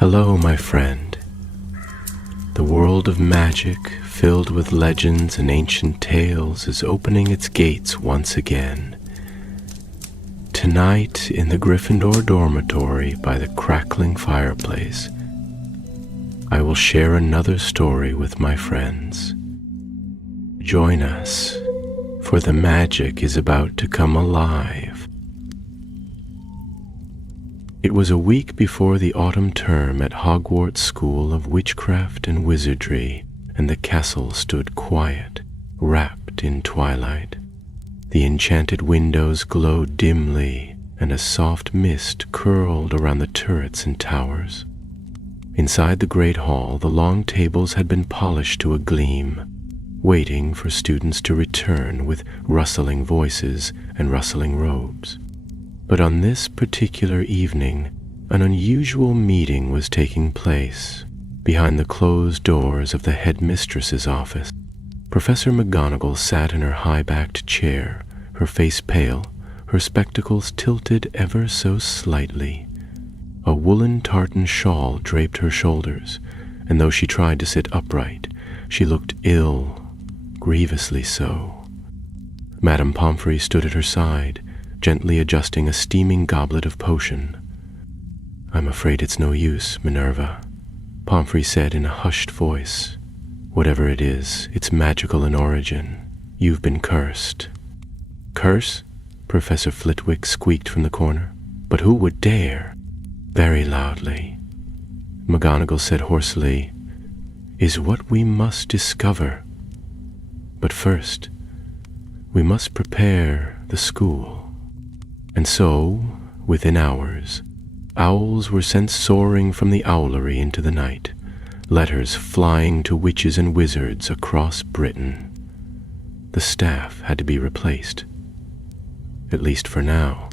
Hello, my friend. The world of magic, filled with legends and ancient tales, is opening its gates once again. Tonight, in the Gryffindor dormitory by the crackling fireplace, I will share another story with my friends. Join us, for the magic is about to come alive. It was a week before the autumn term at Hogwarts School of Witchcraft and Wizardry, and the castle stood quiet, wrapped in twilight. The enchanted windows glowed dimly, and a soft mist curled around the turrets and towers. Inside the great hall, the long tables had been polished to a gleam, waiting for students to return with rustling voices and rustling robes. But on this particular evening, an unusual meeting was taking place behind the closed doors of the headmistress's office. Professor McGonagall sat in her high-backed chair, her face pale, her spectacles tilted ever so slightly. A woolen tartan shawl draped her shoulders, and though she tried to sit upright, she looked ill, grievously so. Madame Pomfrey stood at her side, gently adjusting a steaming goblet of potion. "I'm afraid it's no use, Minerva," Pomfrey said in a hushed voice. "Whatever it is, it's magical in origin. You've been cursed." "Curse?" Professor Flitwick squeaked from the corner. "But who would dare?" Very loudly, McGonagall said hoarsely, "Is what we must discover. But first, we must prepare the school." And so, within hours, owls were sent soaring from the owlery into the night, letters flying to witches and wizards across Britain. The staff had to be replaced, at least for now.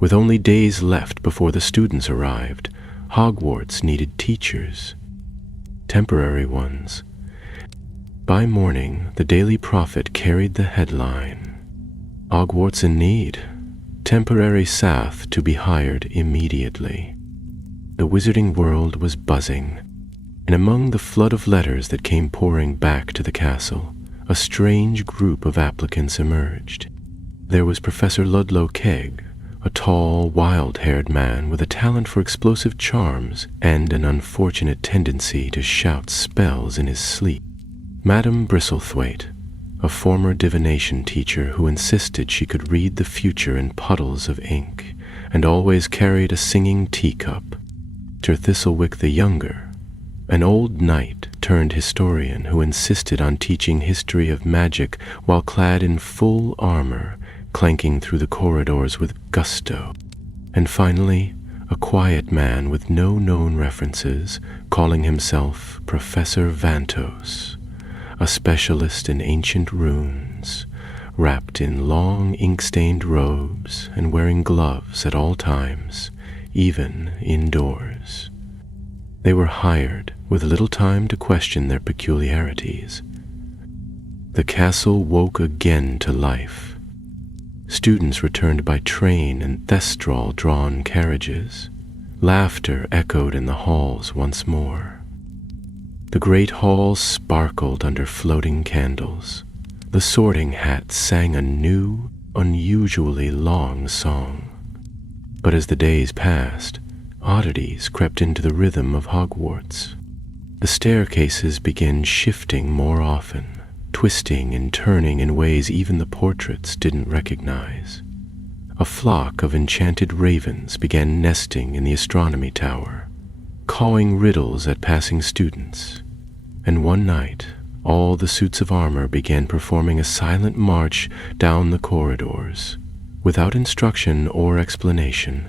With only days left before the students arrived, Hogwarts needed teachers, temporary ones. By morning, the Daily Prophet carried the headline, "Hogwarts in need. Temporary staff to be hired immediately." The wizarding world was buzzing, and among the flood of letters that came pouring back to the castle, a strange group of applicants emerged. There was Professor Ludlow Kegg, a tall, wild-haired man with a talent for explosive charms and an unfortunate tendency to shout spells in his sleep. Madame Bristlethwaite, a former divination teacher who insisted she could read the future in puddles of ink, and always carried a singing teacup. Sir Thistlewick the Younger, an old knight turned historian who insisted on teaching history of magic while clad in full armor, clanking through the corridors with gusto. And finally, a quiet man with no known references, calling himself Professor Vantos, a specialist in ancient runes, wrapped in long ink-stained robes and wearing gloves at all times, even indoors. They were hired with little time to question their peculiarities. The castle woke again to life. Students returned by train and thestral-drawn carriages. Laughter echoed in the halls once more. The great hall sparkled under floating candles. The Sorting Hat sang a new, unusually long song. But as the days passed, oddities crept into the rhythm of Hogwarts. The staircases began shifting more often, twisting and turning in ways even the portraits didn't recognize. A flock of enchanted ravens began nesting in the astronomy tower, cawing riddles at passing students. And one night, all the suits of armor began performing a silent march down the corridors, without instruction or explanation.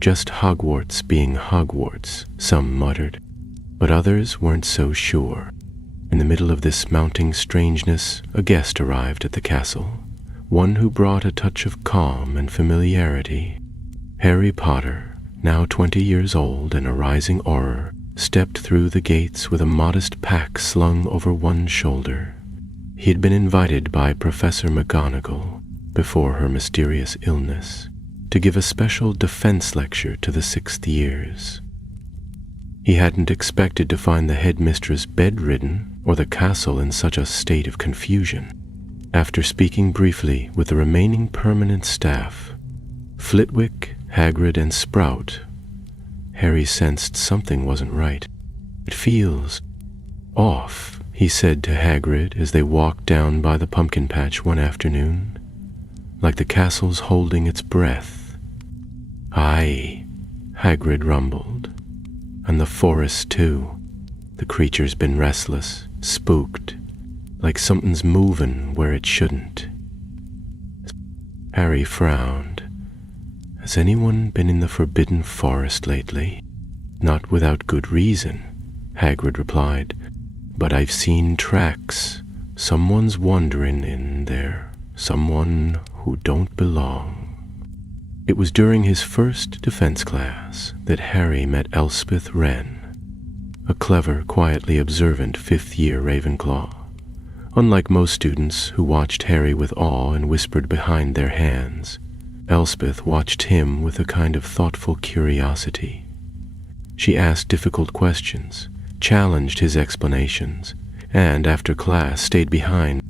Just Hogwarts being Hogwarts, some muttered, but others weren't so sure. In the middle of this mounting strangeness, a guest arrived at the castle, one who brought a touch of calm and familiarity. Harry Potter, now 20 years old and a rising auror, stepped through the gates with a modest pack slung over one shoulder. He had been invited by Professor McGonagall, before her mysterious illness, to give a special defense lecture to the 6th years. He hadn't expected to find the headmistress bedridden or the castle in such a state of confusion. After speaking briefly with the remaining permanent staff, Flitwick, Hagrid, and Sprout, Harry sensed something wasn't right. "It feels off," he said to Hagrid as they walked down by the pumpkin patch one afternoon, "like the castle's holding its breath." "Aye," Hagrid rumbled. "And the forest, too. The creature's been restless, spooked, like something's moving where it shouldn't." Harry frowned. "Has anyone been in the Forbidden Forest lately?" "Not without good reason," Hagrid replied. "But I've seen tracks. Someone's wandering in there. Someone who don't belong." It was during his first defense class that Harry met Elspeth Wren, a clever, quietly observant fifth-year Ravenclaw. Unlike most students who watched Harry with awe and whispered behind their hands, Elspeth watched him with a kind of thoughtful curiosity. She asked difficult questions, challenged his explanations, and after class stayed behind.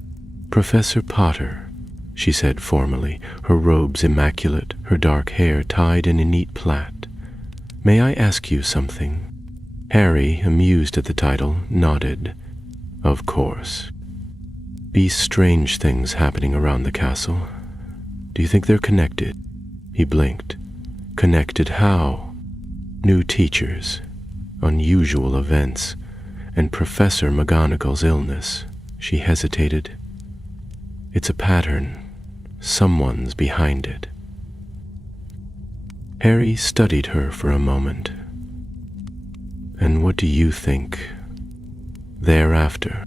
"Professor Potter," she said formally, her robes immaculate, her dark hair tied in a neat plait, "may I ask you something?" Harry, amused at the title, nodded. "Of course. These strange things happening around the castle. Do you think they're connected?" He blinked. "Connected how?" "New teachers, unusual events, and Professor McGonagall's illness." She hesitated. "It's a pattern. Someone's behind it." Harry studied her for a moment. "And what do you think thereafter?"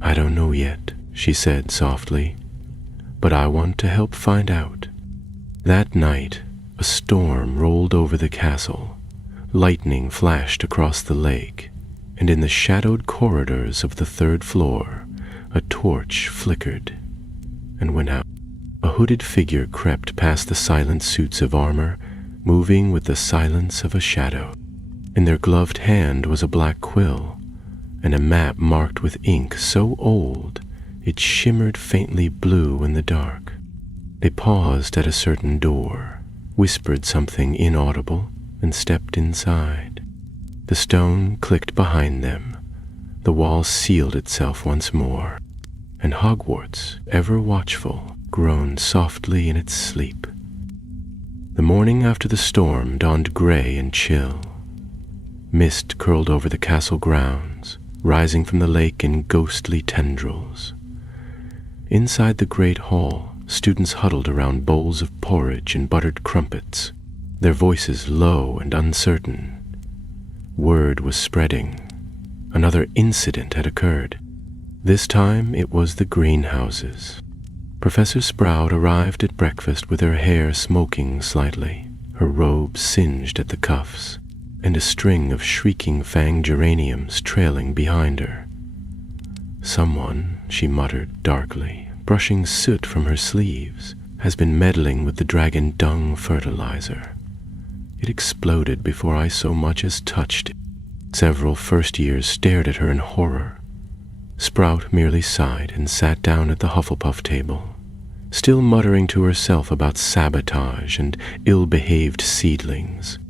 "I don't know yet," she said softly, "but I want to help find out." That night, a storm rolled over the castle. Lightning flashed across the lake, and in the shadowed corridors of the third floor, a torch flickered and went out. A hooded figure crept past the silent suits of armor, moving with the silence of a shadow. In their gloved hand was a black quill, and a map marked with ink so old it shimmered faintly blue in the dark. They paused at a certain door, whispered something inaudible, and stepped inside. The stone clicked behind them. The wall sealed itself once more, and Hogwarts, ever watchful, groaned softly in its sleep. The morning after the storm dawned gray and chill. Mist curled over the castle grounds, rising from the lake in ghostly tendrils. Inside the great hall, students huddled around bowls of porridge and buttered crumpets, their voices low and uncertain. Word was spreading. Another incident had occurred. This time it was the greenhouses. Professor Sprout arrived at breakfast with her hair smoking slightly, her robe singed at the cuffs, and a string of shrieking fanged geraniums trailing behind her. "Someone," she muttered darkly, brushing soot from her sleeves, "has been meddling with the dragon dung fertilizer. It exploded before I so much as touched it." Several first-years stared at her in horror. Sprout merely sighed and sat down at the Hufflepuff table, still muttering to herself about sabotage and ill-behaved seedlings.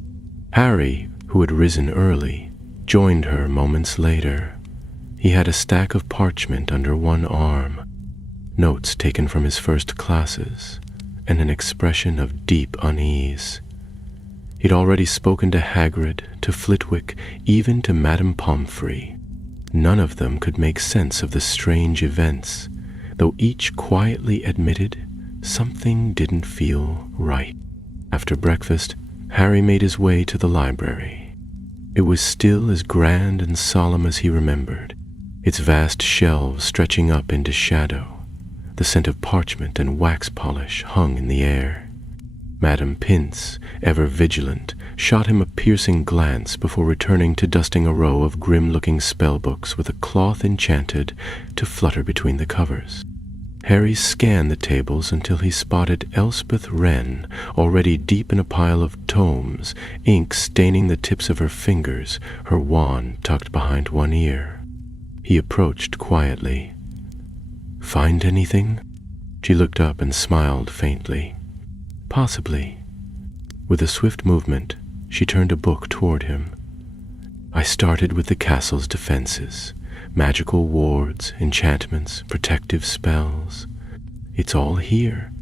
Harry, who had risen early, joined her moments later. He had a stack of parchment under one arm, notes taken from his first classes, and an expression of deep unease. He'd already spoken to Hagrid, to Flitwick, even to Madame Pomfrey. None of them could make sense of the strange events, though each quietly admitted something didn't feel right. After breakfast, Harry made his way to the library. It was still as grand and solemn as he remembered, its vast shelves stretching up into shadow. The scent of parchment and wax polish hung in the air. Madame Pince, ever vigilant, shot him a piercing glance before returning to dusting a row of grim-looking spellbooks with a cloth enchanted to flutter between the covers. Harry scanned the tables until he spotted Elspeth Wren already deep in a pile of tomes, ink staining the tips of her fingers, her wand tucked behind one ear. He approached quietly. "Find anything?" She looked up and smiled faintly. "Possibly." With a swift movement, she turned a book toward him. "I started with the castle's defenses. Magical wards, enchantments, protective spells. It's all here.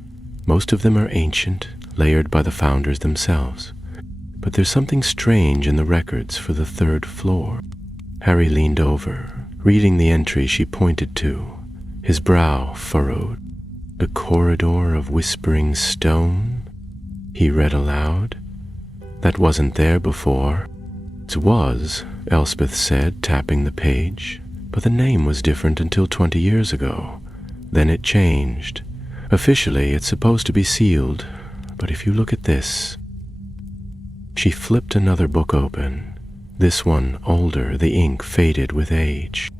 Most of them are ancient, layered by the founders themselves. But there's something strange in the records for the 3rd floor." Harry leaned over, reading the entry she pointed to, his brow furrowed. "The corridor of whispering stone?" He read aloud. "That wasn't there before." "It was," Elspeth said, tapping the page. "But the name was different until 20 years ago. Then it changed. Officially, it's supposed to be sealed. But if you look at this..." She flipped another book open. This one older, the ink faded with age.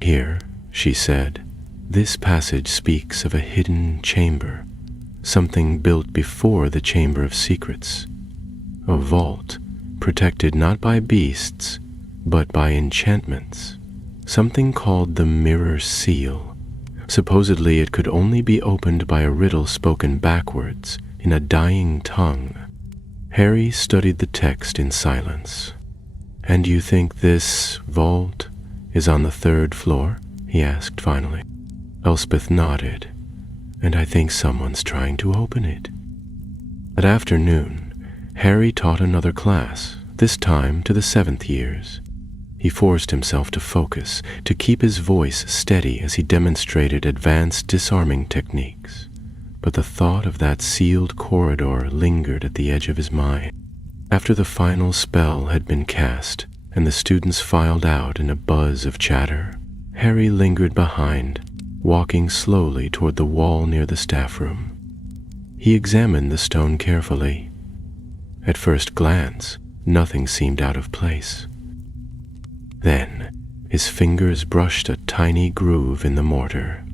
"Here," she said, "this passage speaks of a hidden chamber. Something built before the Chamber of Secrets. A vault, protected not by beasts, but by enchantments. Something called the Mirror Seal. Supposedly it could only be opened by a riddle spoken backwards, in a dying tongue." Harry studied the text in silence. "And you think this vault is on the 3rd floor?" he asked finally. Elspeth nodded. "And I think someone's trying to open it." That afternoon, Harry taught another class, this time to the 7th years. He forced himself to focus, to keep his voice steady as he demonstrated advanced disarming techniques. But the thought of that sealed corridor lingered at the edge of his mind. After the final spell had been cast, and the students filed out in a buzz of chatter, Harry lingered behind, walking slowly toward the wall near the staff room. He examined the stone carefully. At first glance, nothing seemed out of place. Then, his fingers brushed a tiny groove in the mortar.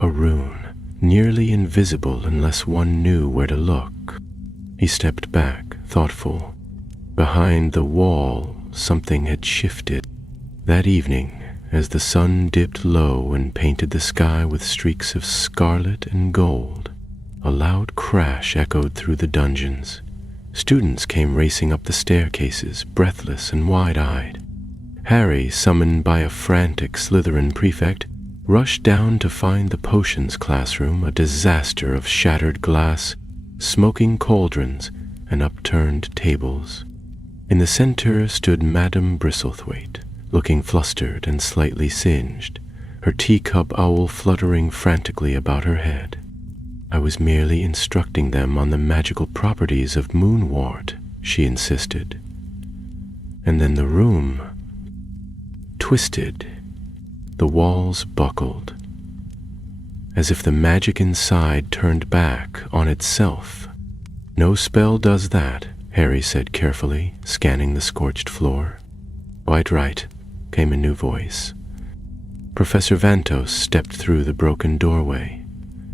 A rune, nearly invisible unless one knew where to look. He stepped back, thoughtful. Behind the wall, something had shifted. That evening, as the sun dipped low and painted the sky with streaks of scarlet and gold, a loud crash echoed through the dungeons. Students came racing up the staircases, breathless and wide-eyed. Harry, summoned by a frantic Slytherin prefect, rushed down to find the potions classroom a disaster of shattered glass, smoking cauldrons, and upturned tables. In the center stood Madame Bristlethwaite, looking flustered and slightly singed, her teacup owl fluttering frantically about her head. "I was merely instructing them on the magical properties of moonwort," she insisted. And then the room twisted. The walls buckled, as if the magic inside turned back on itself. "No spell does that," Harry said carefully, scanning the scorched floor. "Quite right," came a new voice. Professor Vantos stepped through the broken doorway,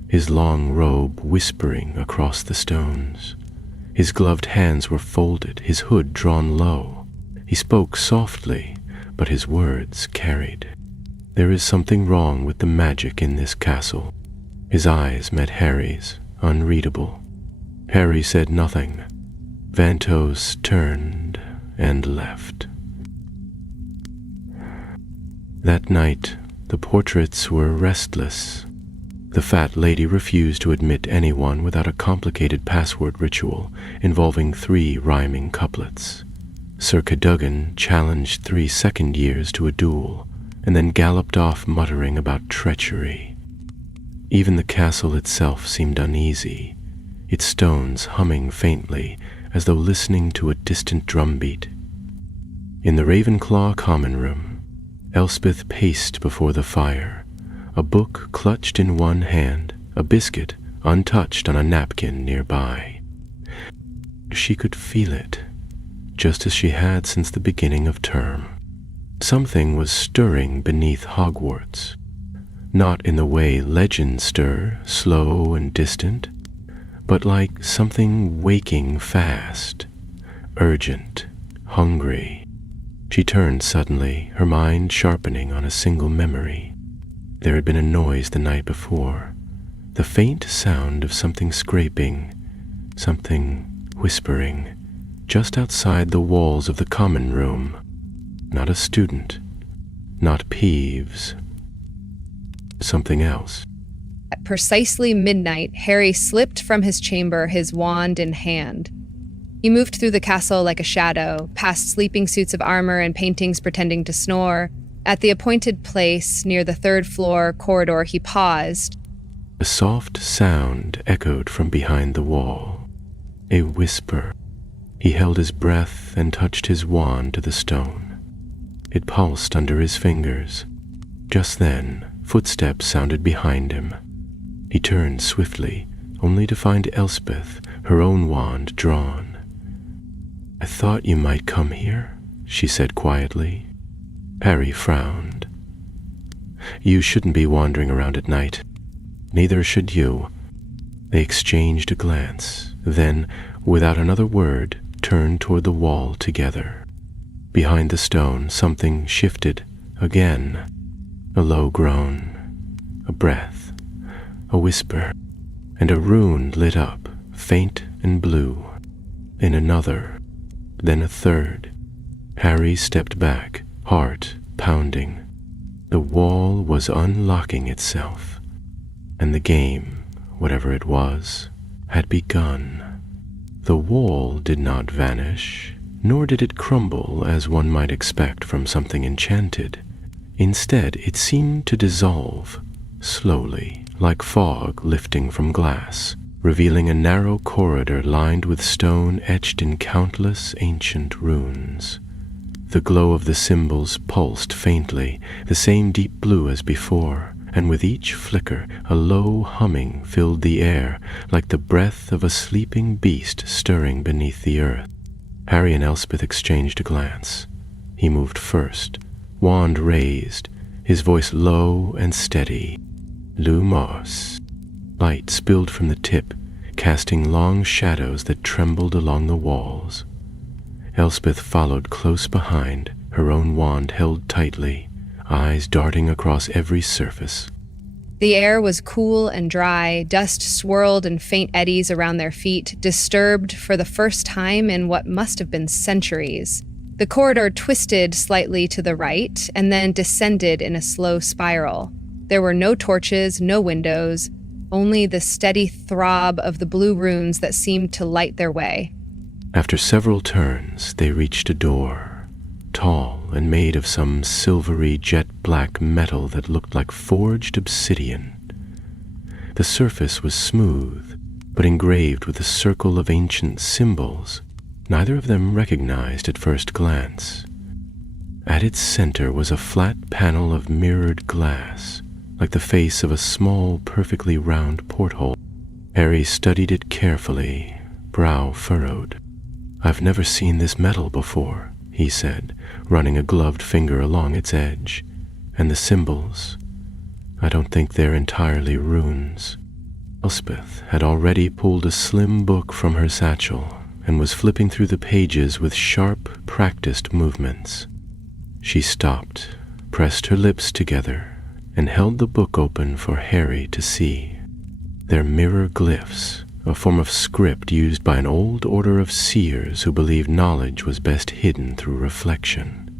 his long robe whispering across the stones. His gloved hands were folded, his hood drawn low. He spoke softly, but his words carried. "There is something wrong with the magic in this castle." His eyes met Harry's, unreadable. Harry said nothing. Vantos turned and left. That night, the portraits were restless. The fat lady refused to admit anyone without a complicated password ritual involving 3 rhyming couplets. Sir Cadogan challenged 3 second years to a duel, and then galloped off muttering about treachery. Even the castle itself seemed uneasy, its stones humming faintly as though listening to a distant drumbeat. In the Ravenclaw common room, Elspeth paced before the fire, a book clutched in one hand, a biscuit untouched on a napkin nearby. She could feel it, just as she had since the beginning of term. Something was stirring beneath Hogwarts. not in the way legends stir, slow and distant, but like something waking fast, urgent, hungry. She turned suddenly, her mind sharpening on a single memory. There had been a noise the night before, the faint sound of something scraping, something whispering, just outside the walls of the common room. Not a student, not Peeves, something else. At precisely midnight, Harry slipped from his chamber, his wand in hand. He moved through the castle like a shadow, past sleeping suits of armor and paintings pretending to snore. At the appointed place, near the third floor corridor, he paused. A soft sound echoed from behind the wall, a whisper. He held his breath and touched his wand to the stone. It pulsed under his fingers. Just then, footsteps sounded behind him. He turned swiftly, only to find Elspeth, her own wand drawn. "I thought you might come here," she said quietly. Harry frowned. "You shouldn't be wandering around at night. Neither should you." They exchanged a glance, then, without another word, turned toward the wall together. Behind the stone, something shifted again. A low groan, a breath, a whisper, and a rune lit up, faint and blue. In another, then a third. Harry stepped back, heart pounding. The wall was unlocking itself, and the game, whatever it was, had begun. The wall did not vanish, nor did it crumble as one might expect from something enchanted. Instead, it seemed to dissolve, slowly, like fog lifting from glass, revealing a narrow corridor lined with stone etched in countless ancient runes. The glow of the symbols pulsed faintly, the same deep blue as before, and with each flicker a low humming filled the air, like the breath of a sleeping beast stirring beneath the earth. Harry and Elspeth exchanged a glance. He moved first, wand raised, his voice low and steady. "Lumos." Light spilled from the tip, casting long shadows that trembled along the walls. Elspeth followed close behind, her own wand held tightly, eyes darting across every surface. The air was cool and dry, dust swirled in faint eddies around their feet, disturbed for the first time in what must have been centuries. The corridor twisted slightly to the right and then descended in a slow spiral. There were no torches, no windows, only the steady throb of the blue runes that seemed to light their way. After several turns, they reached a door, tall and made of some silvery jet-black metal that looked like forged obsidian. The surface was smooth, but engraved with a circle of ancient symbols, neither of them recognized at first glance. At its center was a flat panel of mirrored glass, like the face of a small, perfectly round porthole. Harry studied it carefully, brow furrowed. "I've never seen this metal before," he said, running a gloved finger along its edge. "And the symbols, I don't think they're entirely runes." Elspeth had already pulled a slim book from her satchel and was flipping through the pages with sharp, practiced movements. She stopped, pressed her lips together, and held the book open for Harry to see. They're mirror glyphs, a form of script used by an old order of seers who believed knowledge was best hidden through reflection.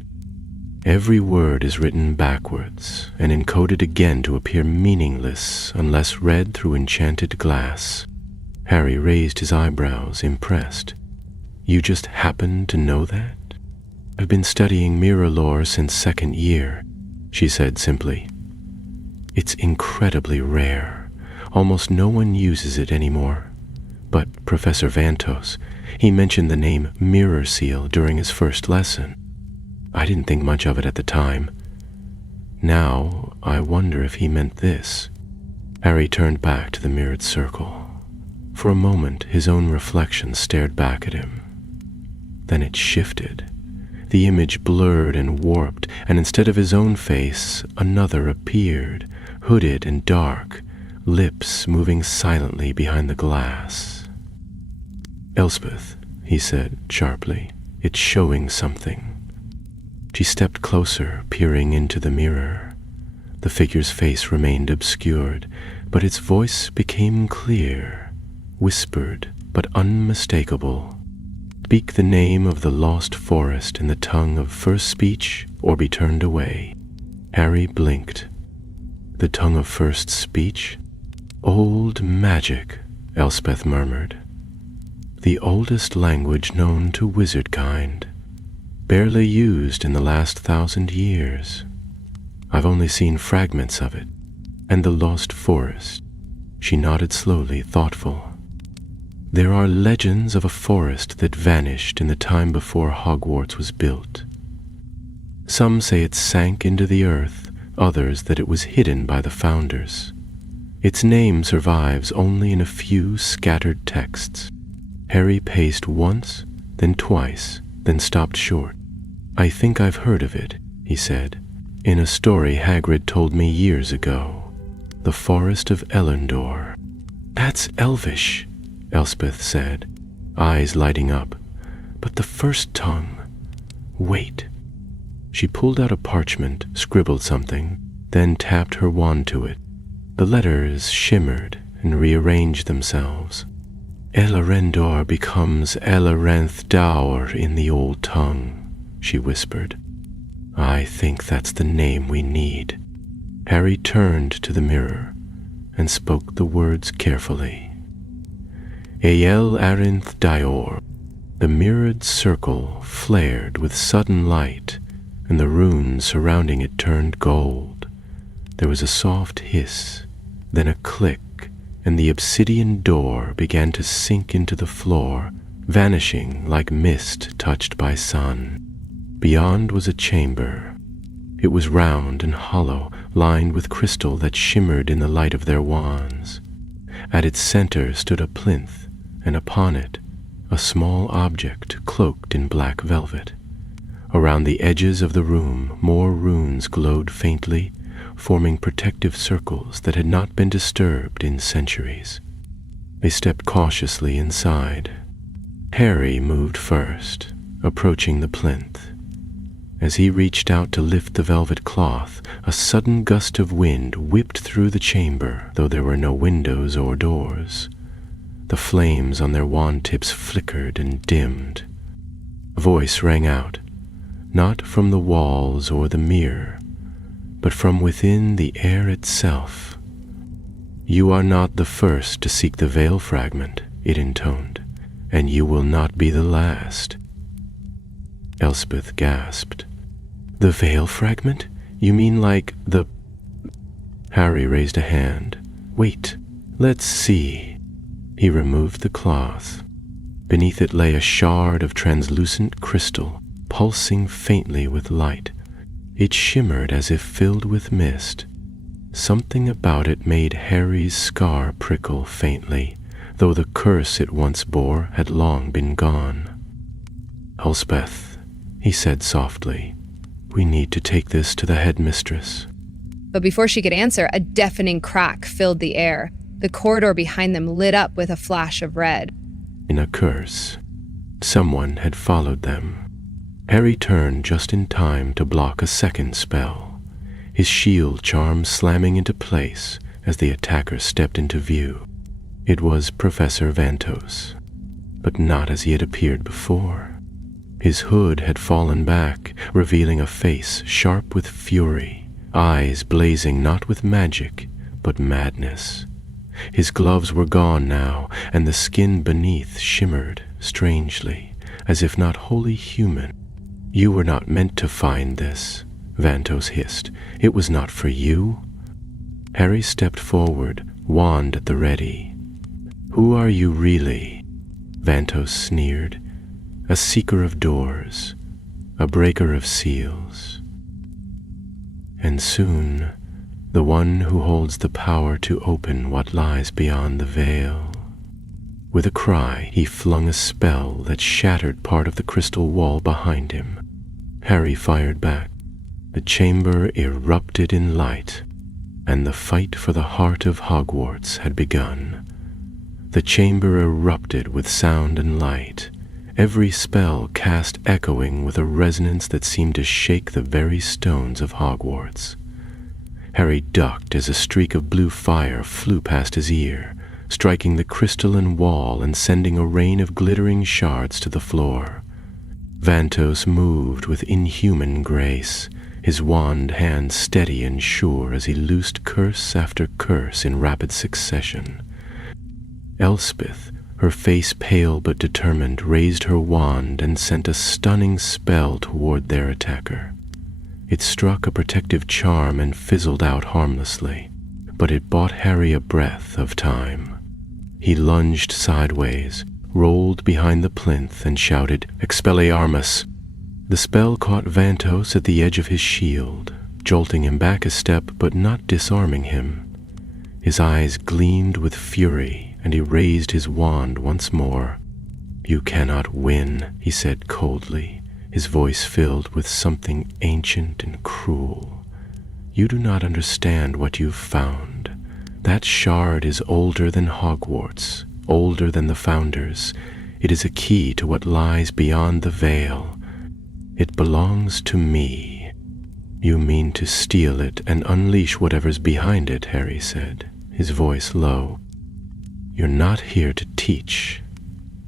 Every word is written backwards and encoded again to appear meaningless unless read through enchanted glass. Harry raised his eyebrows, impressed. "You just happen to know that?" "I've been studying mirror lore since second year," she said simply. "It's incredibly rare. Almost no one uses it anymore. But Professor Vantos, he mentioned the name Mirror Seal during his first lesson. I didn't think much of it at the time. Now, I wonder if he meant this." Harry turned back to the mirrored circle. For a moment, his own reflection stared back at him. Then it shifted. The image blurred and warped, and instead of his own face, another appeared, hooded and dark, lips moving silently behind the glass. "Elspeth," he said sharply, "it's showing something." She stepped closer, peering into the mirror. The figure's face remained obscured, but its voice became clear, whispered but unmistakable. "Speak the name of the lost forest in the tongue of first speech, or be turned away." Harry blinked. "The tongue of first speech? Old magic," Elspeth murmured. "The oldest language known to wizard kind, barely used in the last 1,000 years. I've only seen fragments of it, and the lost forest." She nodded slowly, thoughtful. "There are legends of a forest that vanished in the time before Hogwarts was built. Some say it sank into the earth, others that it was hidden by the founders. Its name survives only in a few scattered texts." Harry paced once, then twice, then stopped short. "I think I've heard of it," he said, "in a story Hagrid told me years ago. The Forest of Elendor." "That's Elvish," Elspeth said, eyes lighting up. "But the first tongue... Wait." She pulled out a parchment, scribbled something, then tapped her wand to it. The letters shimmered and rearranged themselves. "Elarendor becomes Elarenth Daur in the old tongue," she whispered. "I think that's the name we need." Harry turned to the mirror and spoke the words carefully. "Ael Arinth Dior." The mirrored circle flared with sudden light, and the runes surrounding it turned gold. There was a soft hiss, then a click, and the obsidian door began to sink into the floor, vanishing like mist touched by sun. Beyond was a chamber. It was round and hollow, lined with crystal that shimmered in the light of their wands. At its center stood a plinth, and upon it a small object cloaked in black velvet. Around the edges of the room more runes glowed faintly, forming protective circles that had not been disturbed in centuries. They stepped cautiously inside. Harry moved first, approaching the plinth. As he reached out to lift the velvet cloth, a sudden gust of wind whipped through the chamber, though there were no windows or doors. The flames on their wand tips flickered and dimmed. A voice rang out, not from the walls or the mirror, but from within the air itself. "You are not the first to seek the veil fragment," it intoned, "and you will not be the last." Elspeth gasped. "The veil fragment? You mean like the..." Harry raised a hand. "Wait, let's see." He removed the cloth. Beneath it lay a shard of translucent crystal, pulsing faintly with light. It shimmered as if filled with mist. Something about it made Harry's scar prickle faintly, though the curse it once bore had long been gone. "Elspeth," he said softly, "we need to take this to the headmistress." But before she could answer, a deafening crack filled the air. The corridor behind them lit up with a flash of red. In a curse, someone had followed them. Harry turned just in time to block a second spell, his shield charm slamming into place as the attacker stepped into view. It was Professor Vantos, but not as he had appeared before. His hood had fallen back, revealing a face sharp with fury, eyes blazing not with magic, but madness. His gloves were gone now, and the skin beneath shimmered strangely, as if not wholly human. "You were not meant to find this," Vantos hissed. "It was not for you." Harry stepped forward, wand at the ready. "Who are you really?" Vantos sneered. "A seeker of doors, a breaker of seals. And soon, the one who holds the power to open what lies beyond the veil." With a cry, he flung a spell that shattered part of the crystal wall behind him. Harry fired back. The chamber erupted in light. and the fight for the heart of Hogwarts had begun. The chamber erupted with sound and light, every spell cast echoing with a resonance that seemed to shake the very stones of Hogwarts. Harry ducked as a streak of blue fire flew past his ear, striking the crystalline wall and sending a rain of glittering shards to the floor. Vantos moved with inhuman grace, his wand hand steady and sure as he loosed curse after curse in rapid succession. Elspeth, her face pale but determined, raised her wand and sent a stunning spell toward their attacker. It struck a protective charm and fizzled out harmlessly, but it bought Harry a breath of time. He lunged sideways, rolled behind the plinth, and shouted, "Expelliarmus!" The spell caught Vantos at the edge of his shield, jolting him back a step but not disarming him. His eyes gleamed with fury, and he raised his wand once more. "You cannot win," he said coldly, his voice filled with something ancient and cruel. "You do not understand what you've found. That shard is older than Hogwarts, older than the Founders. It is a key to what lies beyond the veil. It belongs to me." "You mean to steal it and unleash whatever's behind it," Harry said, his voice low. "You're not here to teach.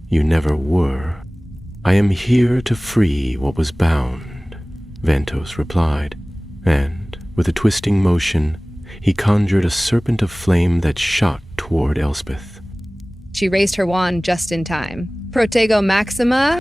You never were. I am here to free what was bound," Vantos replied, and, with a twisting motion, he conjured a serpent of flame that shot toward Elspeth. She raised her wand just in time. "Protego Maxima?"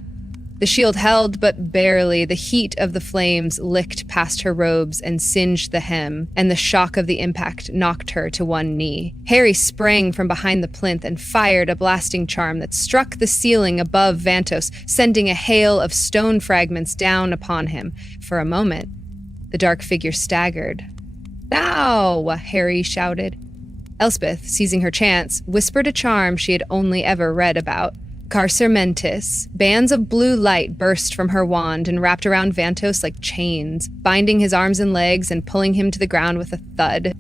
The shield held, but barely. The heat of the flames licked past her robes and singed the hem, and the shock of the impact knocked her to one knee. Harry sprang from behind the plinth and fired a blasting charm that struck the ceiling above Vantos, sending a hail of stone fragments down upon him. For a moment, the dark figure staggered. "Now!" Harry shouted. Elspeth, seizing her chance, whispered a charm she had only ever read about. Carcer Mentis. Bands of blue light burst from her wand and wrapped around Vantos like chains, binding his arms and legs and pulling him to the ground with a thud.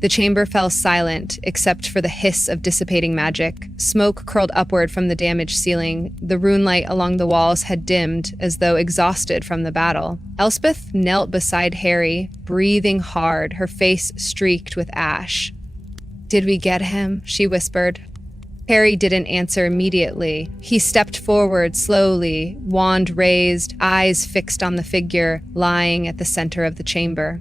The chamber fell silent, except for the hiss of dissipating magic. Smoke curled upward from the damaged ceiling. The rune light along the walls had dimmed, as though exhausted from the battle. Elspeth knelt beside Harry, breathing hard, her face streaked with ash. "Did we get him?" she whispered. Harry didn't answer immediately. He stepped forward slowly, wand raised, eyes fixed on the figure lying at the center of the chamber.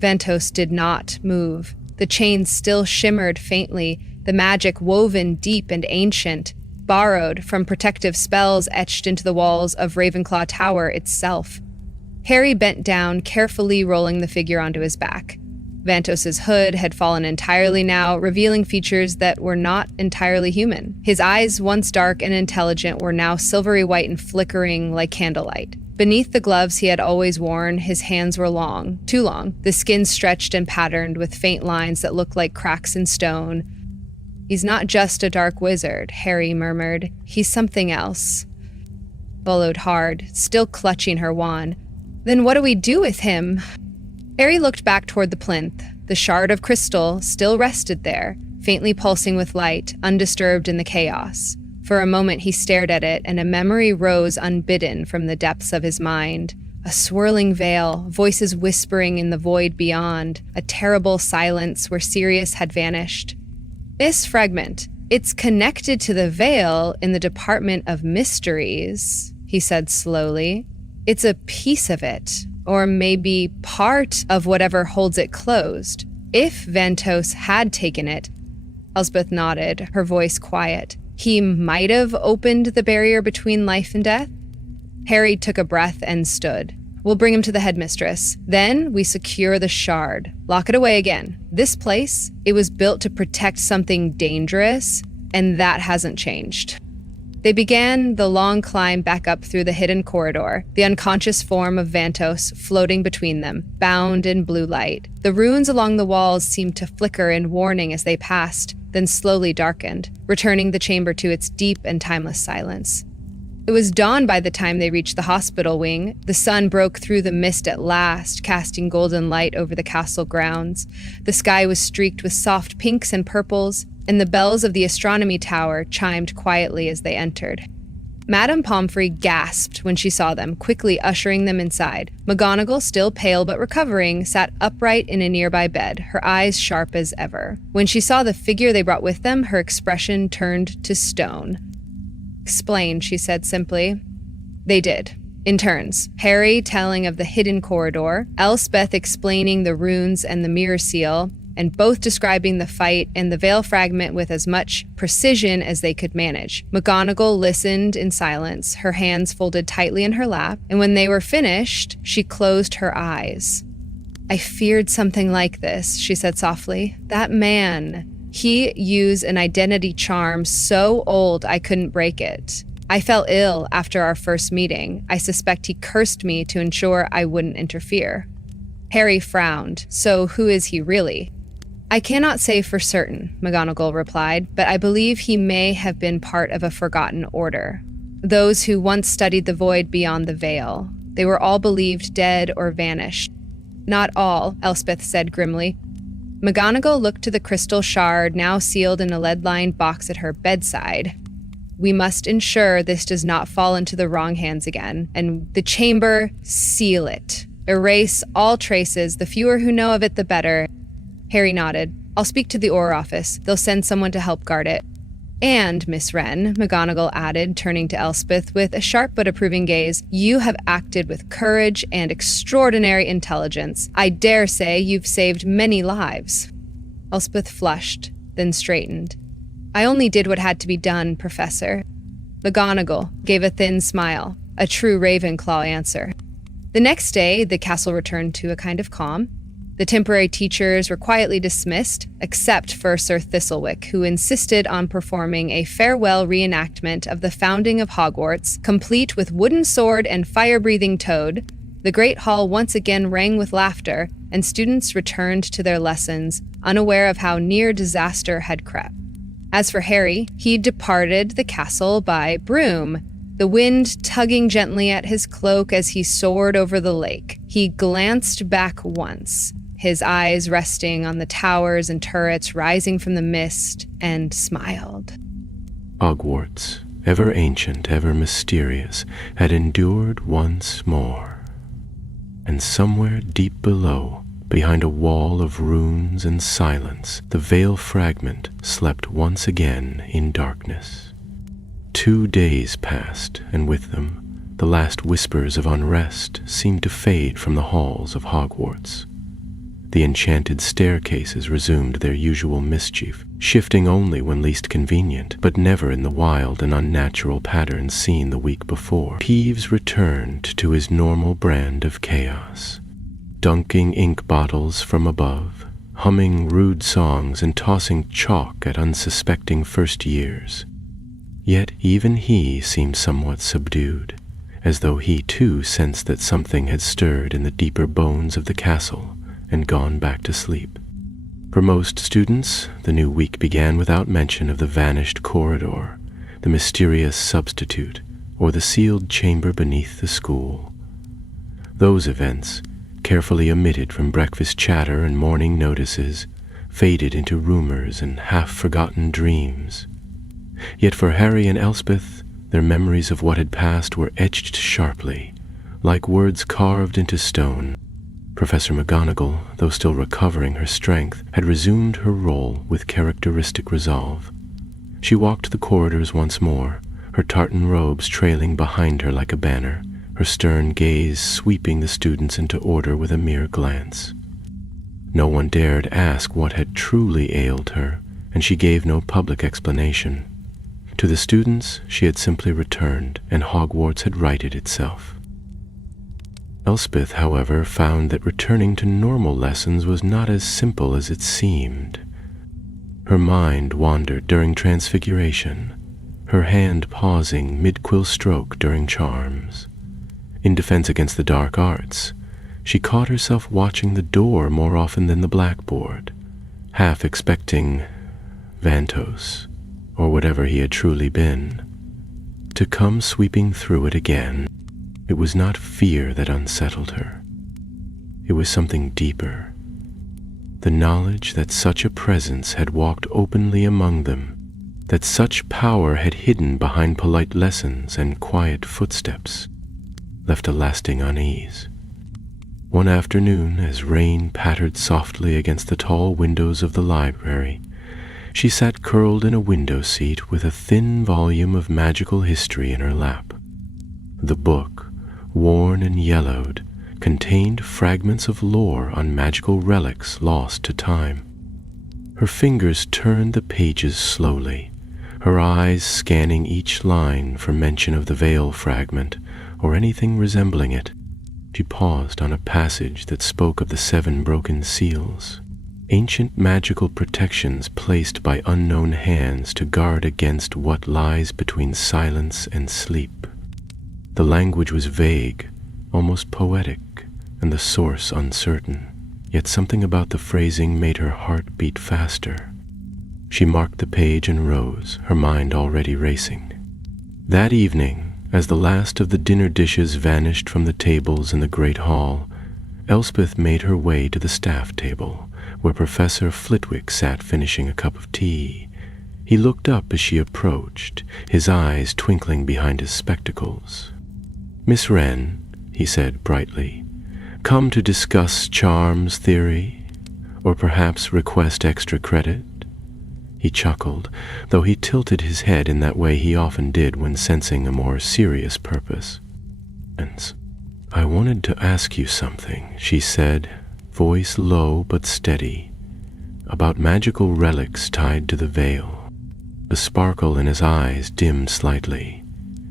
Vantos did not move. The chains still shimmered faintly, the magic woven deep and ancient, borrowed from protective spells etched into the walls of Ravenclaw Tower itself. Harry bent down, carefully rolling the figure onto his back. Vantos's hood had fallen entirely now, revealing features that were not entirely human. His eyes, once dark and intelligent, were now silvery white and flickering like candlelight. Beneath the gloves he had always worn, his hands were long, too long, the skin stretched and patterned with faint lines that looked like cracks in stone. "He's not just a dark wizard," Harry murmured. "He's something else." Followed hard, still clutching her wand. "Then what do we do with him?" Harry looked back toward the plinth. The shard of crystal still rested there, faintly pulsing with light, undisturbed in the chaos. For a moment he stared at it, and a memory rose unbidden from the depths of his mind. A swirling veil, voices whispering in the void beyond, a terrible silence where Sirius had vanished. "This fragment, it's connected to the veil in the Department of Mysteries," he said slowly. "It's a piece of it. Or maybe part of whatever holds it closed. If Vantos had taken it," Elspeth nodded, her voice quiet, "he might have opened the barrier between life and death." Harry took a breath and stood. "We'll bring him to the headmistress. Then we secure the shard. Lock it away again. This place, it was built to protect something dangerous, and that hasn't changed." They began the long climb back up through the hidden corridor, the unconscious form of Vantos floating between them, bound in blue light. The runes along the walls seemed to flicker in warning as they passed, then slowly darkened, returning the chamber to its deep and timeless silence. It was dawn by the time they reached the hospital wing. The sun broke through the mist at last, casting golden light over the castle grounds. The sky was streaked with soft pinks and purples, and the bells of the astronomy tower chimed quietly as they entered. Madame Pomfrey gasped when she saw them, quickly ushering them inside. McGonagall, still pale but recovering, sat upright in a nearby bed, her eyes sharp as ever. When she saw the figure they brought with them, her expression turned to stone. "Explain," she said simply. They did, in turns. Harry telling of the hidden corridor, Elspeth explaining the runes and the mirror seal, and both describing the fight and the veil fragment with as much precision as they could manage. McGonagall listened in silence, her hands folded tightly in her lap, and when they were finished, she closed her eyes. "I feared something like this," she said softly. "That man. He used an identity charm so old I couldn't break it. I fell ill after our first meeting. I suspect he cursed me to ensure I wouldn't interfere." Harry frowned. "So who is he really?" "I cannot say for certain," McGonagall replied, "but I believe he may have been part of a forgotten order. Those who once studied the void beyond the veil. They were all believed dead or vanished." "Not all," Elspeth said grimly. McGonagall looked to the crystal shard now sealed in a lead-lined box at her bedside. "We must ensure this does not fall into the wrong hands again, and the chamber, seal it. Erase all traces, the fewer who know of it the better." Harry nodded. "I'll speak to the Auror office. They'll send someone to help guard it." "And, Miss Wren," McGonagall added, turning to Elspeth with a sharp but approving gaze, "you have acted with courage and extraordinary intelligence. I dare say you've saved many lives." Elspeth flushed, then straightened. "I only did what had to be done, Professor." McGonagall gave a thin smile, a true Ravenclaw answer. The next day, the castle returned to a kind of calm. The temporary teachers were quietly dismissed, except for Sir Thistlewick, who insisted on performing a farewell reenactment of the founding of Hogwarts, complete with wooden sword and fire-breathing toad. The Great Hall once again rang with laughter, and students returned to their lessons, unaware of how near disaster had crept. As for Harry, he departed the castle by broom, the wind tugging gently at his cloak as he soared over the lake. He glanced back once, his eyes resting on the towers and turrets rising from the mist, and smiled. Hogwarts, ever ancient, ever mysterious, had endured once more. And somewhere deep below, behind a wall of runes and silence, the veil fragment slept once again in darkness. 2 days passed, and with them, the last whispers of unrest seemed to fade from the halls of Hogwarts. The enchanted staircases resumed their usual mischief, shifting only when least convenient, but never in the wild and unnatural patterns seen the week before. Peeves returned to his normal brand of chaos, dunking ink bottles from above, humming rude songs and tossing chalk at unsuspecting first years. Yet even he seemed somewhat subdued, as though he too sensed that something had stirred in the deeper bones of the castle and gone back to sleep. For most students, the new week began without mention of the vanished corridor, the mysterious substitute, or the sealed chamber beneath the school. Those events, carefully omitted from breakfast chatter and morning notices, faded into rumors and half-forgotten dreams. Yet for Harry and Elspeth, their memories of what had passed were etched sharply, like words carved into stone. Professor McGonagall, though still recovering her strength, had resumed her role with characteristic resolve. She walked the corridors once more, her tartan robes trailing behind her like a banner, her stern gaze sweeping the students into order with a mere glance. No one dared ask what had truly ailed her, and she gave no public explanation. To the students, she had simply returned, and Hogwarts had righted itself. Elspeth, however, found that returning to normal lessons was not as simple as it seemed. Her mind wandered during transfiguration, her hand pausing mid-quill stroke during charms. In defense against the dark arts, she caught herself watching the door more often than the blackboard, half expecting Vantos, or whatever he had truly been. to come sweeping through it again. It was not fear that unsettled her. It was something deeper. The knowledge that such a presence had walked openly among them, that such power had hidden behind polite lessons and quiet footsteps, left a lasting unease. One afternoon, as rain pattered softly against the tall windows of the library, she sat curled in a window seat with a thin volume of magical history in her lap. The book, worn and yellowed, contained fragments of lore on magical relics lost to time. Her fingers turned the pages slowly, her eyes scanning each line for mention of the veil fragment or anything resembling it. She paused on a passage that spoke of the 7 broken seals, ancient magical protections placed by unknown hands to guard against what lies between silence and sleep. The language was vague, almost poetic, and the source uncertain, yet something about the phrasing made her heart beat faster. She marked the page and rose, her mind already racing. That evening, as the last of the dinner dishes vanished from the tables in the great hall, Elspeth made her way to the staff table, where Professor Flitwick sat finishing a cup of tea. He looked up as she approached, his eyes twinkling behind his spectacles. "Miss Wren," he said brightly, "come to discuss charms theory, or perhaps request extra credit?" He chuckled, though he tilted his head in that way he often did when sensing a more serious purpose. "I wanted to ask you something," she said, voice low but steady, "about magical relics tied to the veil." The sparkle in his eyes dimmed slightly.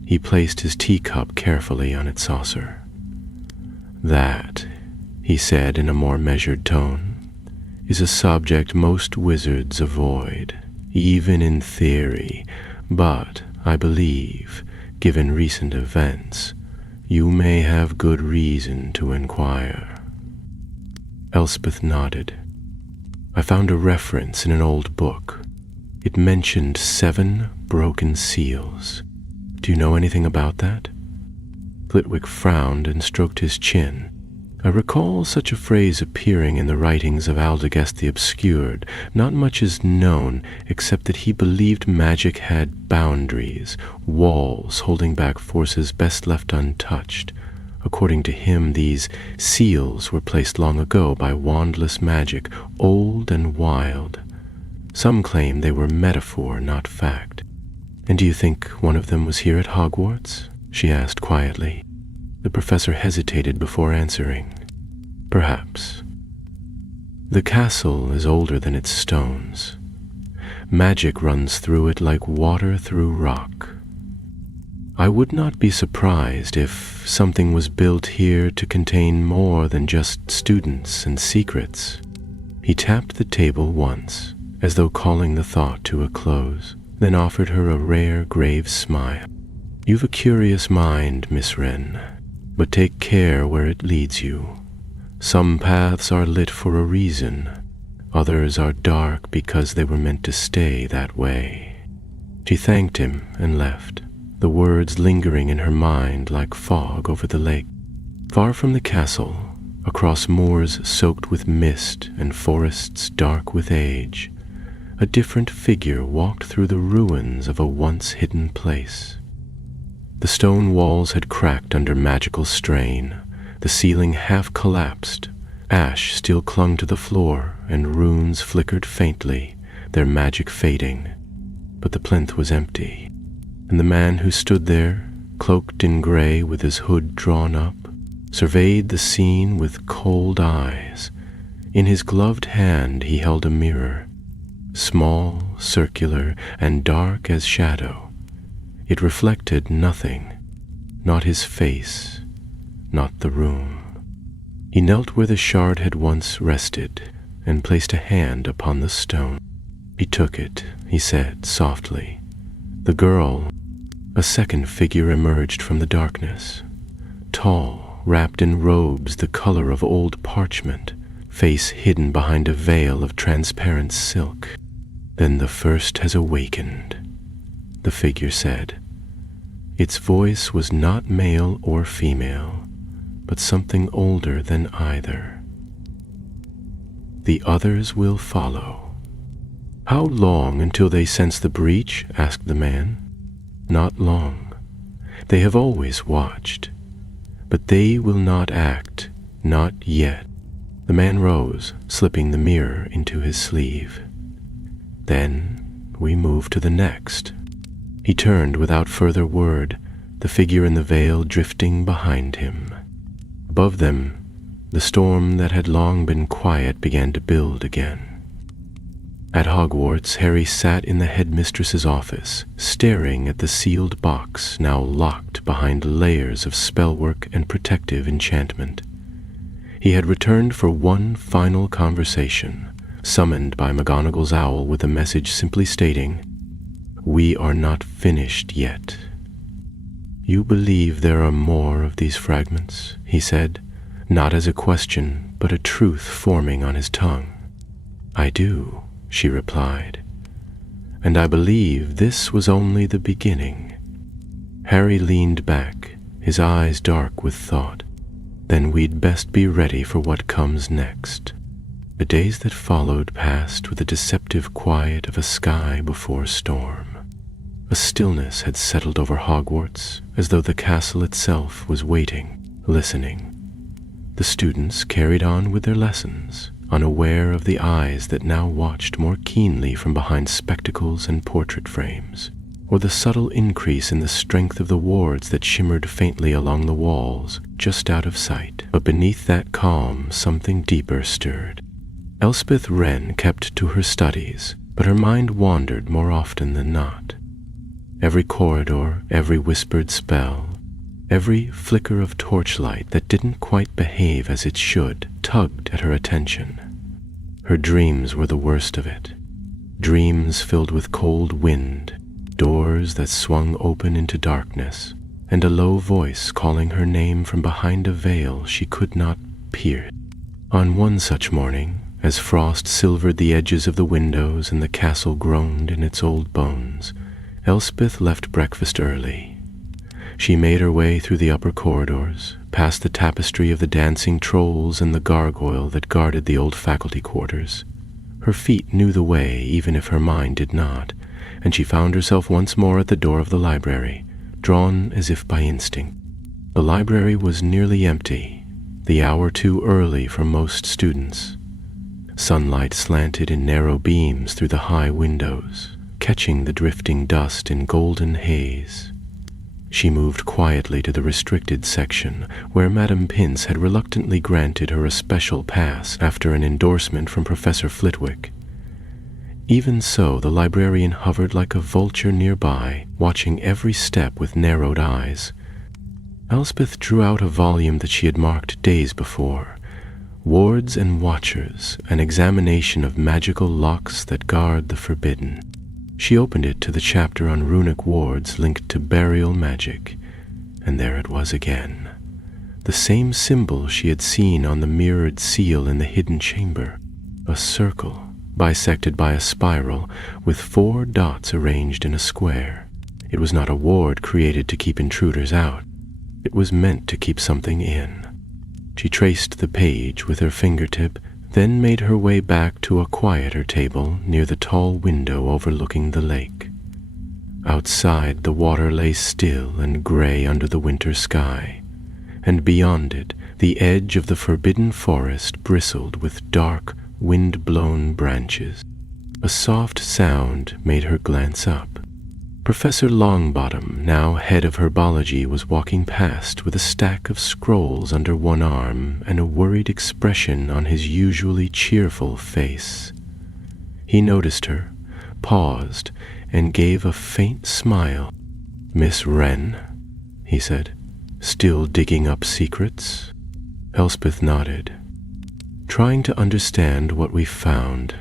He placed his teacup carefully on its saucer. "That," he said in a more measured tone, "is a subject most wizards avoid, even in theory, but I believe, given recent events, you may have good reason to inquire." Elspeth nodded. "I found a reference in an old book. It mentioned 7 broken seals. Do you know anything about that?" Flitwick frowned and stroked his chin. "I recall such a phrase appearing in the writings of Aldegest the Obscured. Not much is known, except that he believed magic had boundaries, walls holding back forces best left untouched. According to him, these seals were placed long ago by wandless magic, old and wild. Some claim they were metaphor, not fact." "And do you think one of them was here at Hogwarts?" she asked quietly. The professor hesitated before answering. "Perhaps. The castle is older than its stones. Magic runs through it like water through rock. I would not be surprised if something was built here to contain more than just students and secrets." He tapped the table once, as though calling the thought to a close, then offered her a rare, grave smile. "You've a curious mind, Miss Wren, but take care where it leads you. Some paths are lit for a reason, others are dark because they were meant to stay that way." She thanked him and left, the words lingering in her mind like fog over the lake. Far from the castle, across moors soaked with mist and forests dark with age, a different figure walked through the ruins of a once hidden place. The stone walls had cracked under magical strain, the ceiling half collapsed, ash still clung to the floor, and runes flickered faintly, their magic fading. But the plinth was empty, and the man who stood there, cloaked in gray with his hood drawn up, surveyed the scene with cold eyes. In his gloved hand he held a mirror, small, circular, and dark as shadow. It reflected nothing, not his face, not the room. He knelt where the shard had once rested and placed a hand upon the stone. He took it, he said softly. The girl, a second figure emerged from the darkness, tall, wrapped in robes the color of old parchment, face hidden behind a veil of transparent silk. "Then the first has awakened," the figure said. Its voice was not male or female, but something older than either. "The others will follow." "How long until they sense the breach?" asked the man. "Not long. They have always watched. But they will not act, not yet." The man rose, slipping the mirror into his sleeve. "Then we move to the next." He turned without further word, the figure in the veil drifting behind him. Above them, the storm that had long been quiet began to build again. At Hogwarts, Harry sat in the headmistress's office, staring at the sealed box now locked behind layers of spellwork and protective enchantment. He had returned for one final conversation, summoned by McGonagall's owl with a message simply stating, "We are not finished yet." "You believe there are more of these fragments?" he said, not as a question, but a truth forming on his tongue. "I do," she replied, "and I believe this was only the beginning." Harry leaned back, his eyes dark with thought. "Then we'd best be ready for what comes next." The days that followed passed with the deceptive quiet of a sky before storm. A stillness had settled over Hogwarts, as though the castle itself was waiting, listening. The students carried on with their lessons, unaware of the eyes that now watched more keenly from behind spectacles and portrait frames, or the subtle increase in the strength of the wards that shimmered faintly along the walls, just out of sight. But beneath that calm, something deeper stirred. Elspeth Wren kept to her studies, but her mind wandered more often than not. Every corridor, every whispered spell, every flicker of torchlight that didn't quite behave as it should tugged at her attention. Her dreams were the worst of it. Dreams filled with cold wind, doors that swung open into darkness, and a low voice calling her name from behind a veil she could not pierce. On one such morning, as frost silvered the edges of the windows and the castle groaned in its old bones, Elspeth left breakfast early. She made her way through the upper corridors, past the tapestry of the dancing trolls and the gargoyle that guarded the old faculty quarters. Her feet knew the way, even if her mind did not, and she found herself once more at the door of the library, drawn as if by instinct. The library was nearly empty, the hour too early for most students. Sunlight slanted in narrow beams through the high windows, catching the drifting dust in golden haze. She moved quietly to the restricted section, where Madame Pince had reluctantly granted her a special pass after an endorsement from Professor Flitwick. Even so, the librarian hovered like a vulture nearby, watching every step with narrowed eyes. Elspeth drew out a volume that she had marked days before, Wards and Watchers, an examination of magical locks that guard the forbidden. She opened it to the chapter on runic wards linked to burial magic, and there it was again. The same symbol she had seen on the mirrored seal in the hidden chamber, a circle, bisected by a spiral, with 4 dots arranged in a square. It was not a ward created to keep intruders out. It was meant to keep something in. She traced the page with her fingertip, then made her way back to a quieter table near the tall window overlooking the lake. Outside, the water lay still and gray under the winter sky, and beyond it, the edge of the forbidden forest bristled with dark, wind-blown branches. A soft sound made her glance up. Professor Longbottom, now head of herbology, was walking past with a stack of scrolls under one arm and a worried expression on his usually cheerful face. He noticed her, paused, and gave a faint smile. "Miss Wren," he said, "still digging up secrets?" Elspeth nodded. "Trying to understand what we found."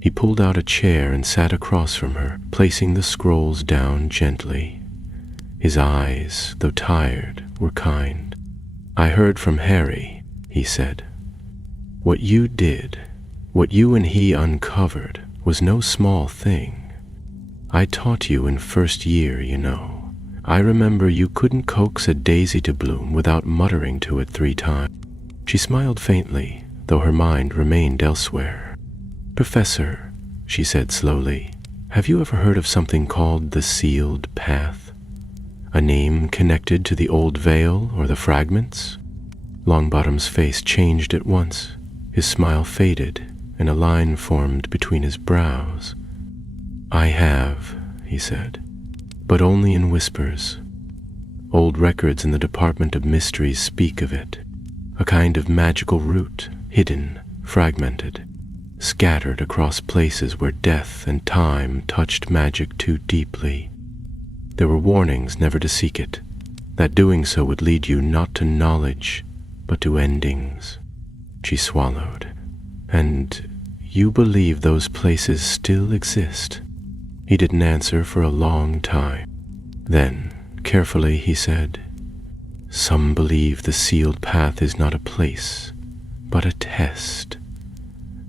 He pulled out a chair and sat across from her, placing the scrolls down gently. His eyes, though tired, were kind. "I heard from Harry," he said. "What you did, what you and he uncovered, was no small thing. I taught you in first year, you know, I remember you couldn't coax a daisy to bloom without muttering to it 3 times. She smiled faintly, though her mind remained elsewhere. Professor, she said slowly, have you ever heard of something called the Sealed Path? A name connected to the old veil or the fragments? Longbottom's face changed at once. His smile faded, and a line formed between his brows. I have, he said, but only in whispers. Old records in the Department of Mysteries speak of it. A kind of magical route, hidden, fragmented, scattered across places where death and time touched magic too deeply. There were warnings never to seek it, that doing so would lead you not to knowledge, but to endings. She swallowed. And you believe those places still exist? He didn't answer for a long time. Then, carefully, he said, some believe the Sealed Path is not a place, but a test.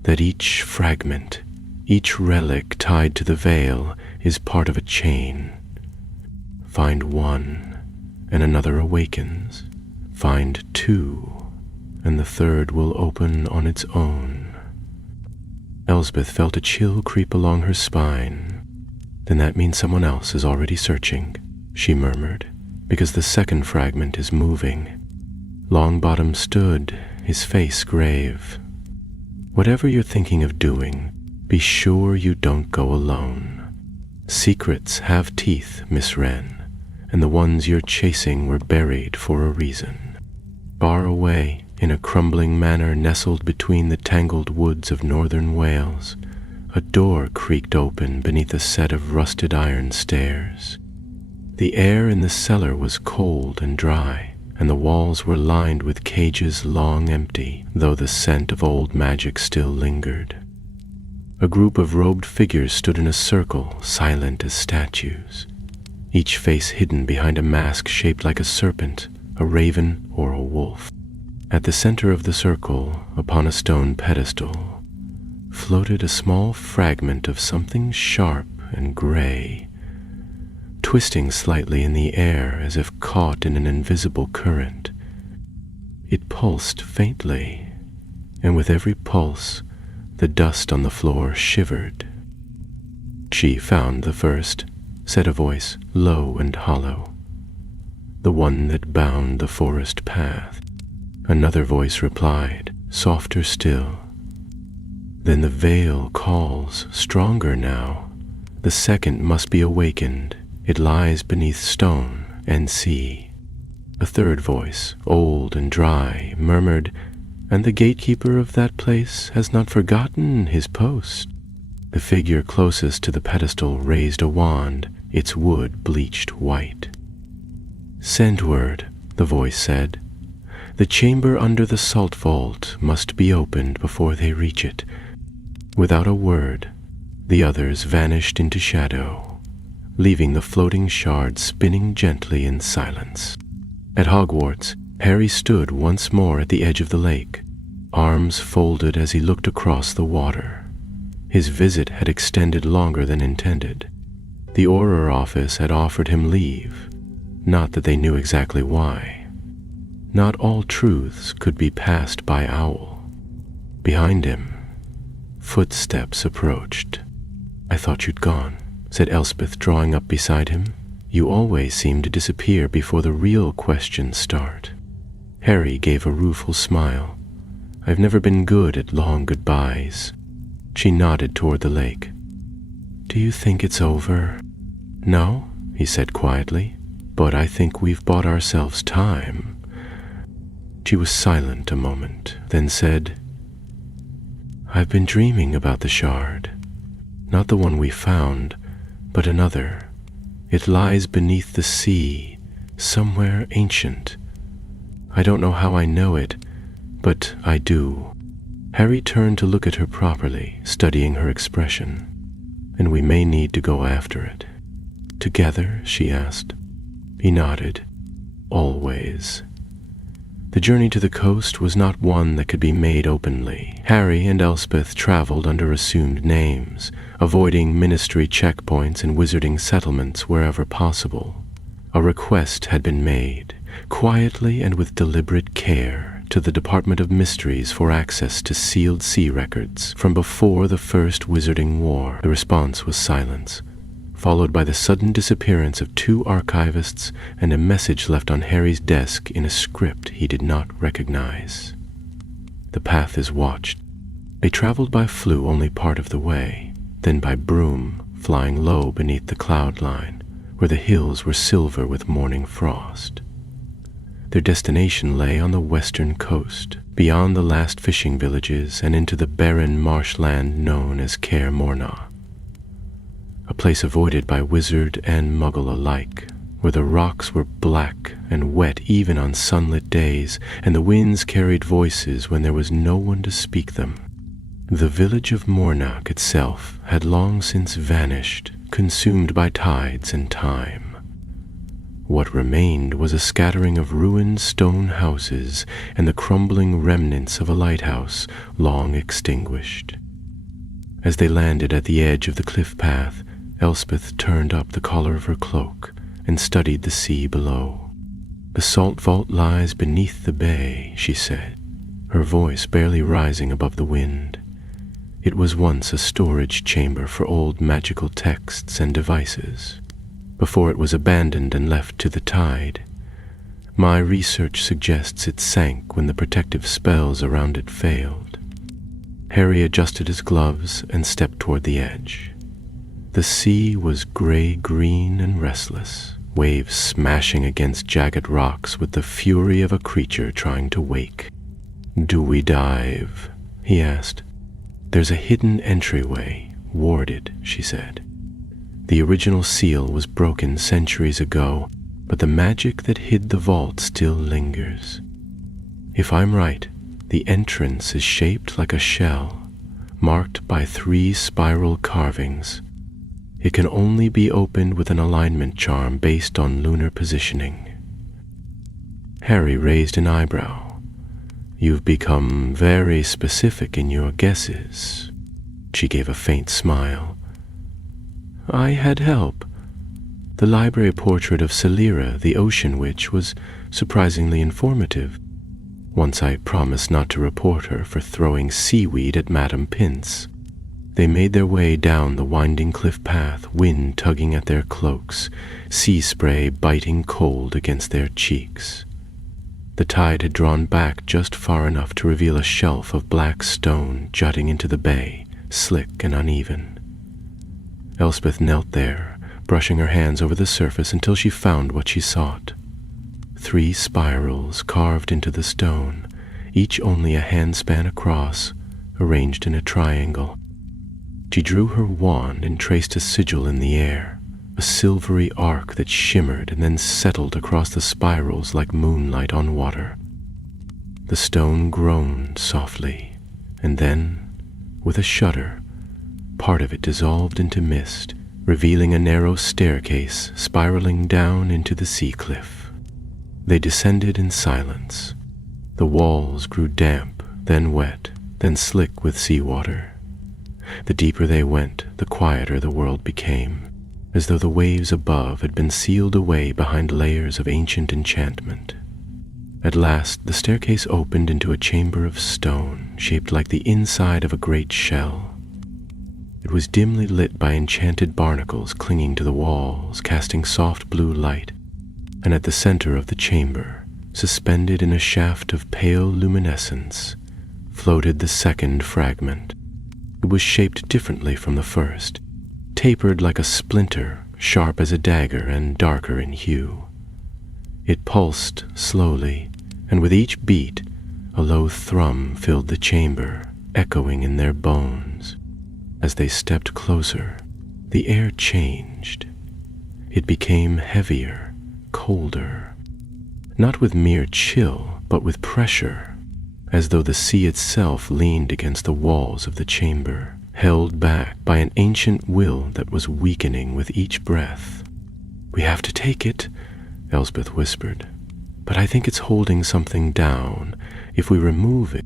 That each fragment, each relic tied to the veil is part of a chain. Find one, and another awakens. Find 2, and the third will open on its own. Elsbeth felt a chill creep along her spine. Then that means someone else is already searching, she murmured, because the second fragment is moving. Longbottom stood, his face grave. Whatever you're thinking of doing, be sure you don't go alone. Secrets have teeth, Miss Wren, and the ones you're chasing were buried for a reason. Far away, in a crumbling manor nestled between the tangled woods of northern Wales, a door creaked open beneath a set of rusted iron stairs. The air in the cellar was cold and dry, and the walls were lined with cages long empty, though the scent of old magic still lingered. A group of robed figures stood in a circle, silent as statues, each face hidden behind a mask shaped like a serpent, a raven, or a wolf. At the center of the circle, upon a stone pedestal, floated a small fragment of something sharp and gray, twisting slightly in the air as if caught in an invisible current. It pulsed faintly, and with every pulse, the dust on the floor shivered. She found the first, said a voice, low and hollow, the one that bound the forest path. Another voice replied, softer still, then the veil calls, stronger now. The second must be awakened. It lies beneath stone and sea. A third voice, old and dry, murmured, and the gatekeeper of that place has not forgotten his post. The figure closest to the pedestal raised a wand, its wood bleached white. Send word, the voice said. The chamber under the salt vault must be opened before they reach it. Without a word, the others vanished into shadow, leaving the floating shard spinning gently in silence. At Hogwarts, Harry stood once more at the edge of the lake, arms folded as he looked across the water. His visit had extended longer than intended. The Auror office had offered him leave, not that they knew exactly why. Not all truths could be passed by Owl. Behind him, footsteps approached. I thought you'd gone, said Elspeth, drawing up beside him. You always seem to disappear before the real questions start. Harry gave a rueful smile. I've never been good at long goodbyes. She nodded toward the lake. Do you think it's over? No, he said quietly, but I think we've bought ourselves time. She was silent a moment, then said, I've been dreaming about the shard. Not the one we found, but another. It lies beneath the sea, somewhere ancient. I don't know how I know it, but I do. Harry turned to look at her properly, studying her expression. And we may need to go after it. Together, she asked. He nodded. Always. The journey to the coast was not one that could be made openly. Harry and Elspeth traveled under assumed names, avoiding ministry checkpoints and wizarding settlements wherever possible. A request had been made, quietly and with deliberate care, to the Department of Mysteries for access to sealed sea records from before the First Wizarding War. The response was silence, followed by the sudden disappearance of 2 archivists and a message left on Harry's desk in a script he did not recognize. The path is watched. They traveled by Floo only part of the way, then by Broom, flying low beneath the cloud line, where the hills were silver with morning frost. Their destination lay on the western coast, beyond the last fishing villages and into the barren marshland known as Caer Morna, a place avoided by wizard and muggle alike, where the rocks were black and wet even on sunlit days, and the winds carried voices when there was no one to speak them. The village of Mornock itself had long since vanished, consumed by tides and time. What remained was a scattering of ruined stone houses and the crumbling remnants of a lighthouse long extinguished. As they landed at the edge of the cliff path, Elspeth turned up the collar of her cloak and studied the sea below. "The salt vault lies beneath the bay," she said, her voice barely rising above the wind. "It was once a storage chamber for old magical texts and devices, before it was abandoned and left to the tide. My research suggests it sank when the protective spells around it failed." Harry adjusted his gloves and stepped toward the edge. The sea was gray-green and restless, waves smashing against jagged rocks with the fury of a creature trying to wake. "Do we dive?" he asked. "There's a hidden entryway, warded," she said. "The original seal was broken centuries ago, but the magic that hid the vault still lingers. If I'm right, the entrance is shaped like a shell, marked by 3 spiral carvings. It can only be opened with an alignment charm based on lunar positioning." Harry raised an eyebrow. "You've become very specific in your guesses." She gave a faint smile. "I had help. The library portrait of Celira, the Ocean Witch, was surprisingly informative. Once I promised not to report her for throwing seaweed at Madame Pince." They made their way down the winding cliff path, wind tugging at their cloaks, sea spray biting cold against their cheeks. The tide had drawn back just far enough to reveal a shelf of black stone jutting into the bay, slick and uneven. Elspeth knelt there, brushing her hands over the surface until she found what she sought. 3 spirals carved into the stone, each only a handspan across, arranged in a triangle. She drew her wand and traced a sigil in the air, a silvery arc that shimmered and then settled across the spirals like moonlight on water. The stone groaned softly, and then, with a shudder, part of it dissolved into mist, revealing a narrow staircase spiraling down into the sea cliff. They descended in silence. The walls grew damp, then wet, then slick with seawater. The deeper they went, the quieter the world became, as though the waves above had been sealed away behind layers of ancient enchantment. At last, the staircase opened into a chamber of stone, shaped like the inside of a great shell. It was dimly lit by enchanted barnacles clinging to the walls, casting soft blue light, and at the center of the chamber, suspended in a shaft of pale luminescence, floated the second fragment. It was shaped differently from the first, tapered like a splinter, sharp as a dagger and darker in hue. It pulsed slowly, and with each beat, a low thrum filled the chamber, echoing in their bones. As they stepped closer, the air changed. It became heavier, colder, not with mere chill, but with pressure, as though the sea itself leaned against the walls of the chamber, held back by an ancient will that was weakening with each breath. "We have to take it," Elspeth whispered. "But I think it's holding something down. If we remove it,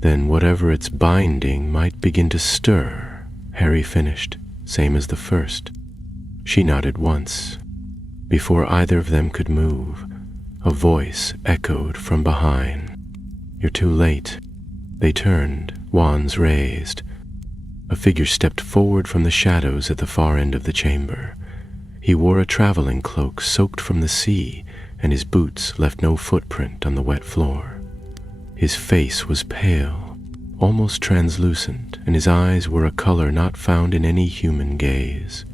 then whatever it's binding might begin to stir," Harry finished, same as the first. She nodded once. Before either of them could move, a voice echoed from behind. "You're too late." They turned, wands raised. A figure stepped forward from the shadows at the far end of the chamber. He wore a traveling cloak soaked from the sea, and his boots left no footprint on the wet floor. His face was pale, almost translucent, and his eyes were a color not found in any human gaze.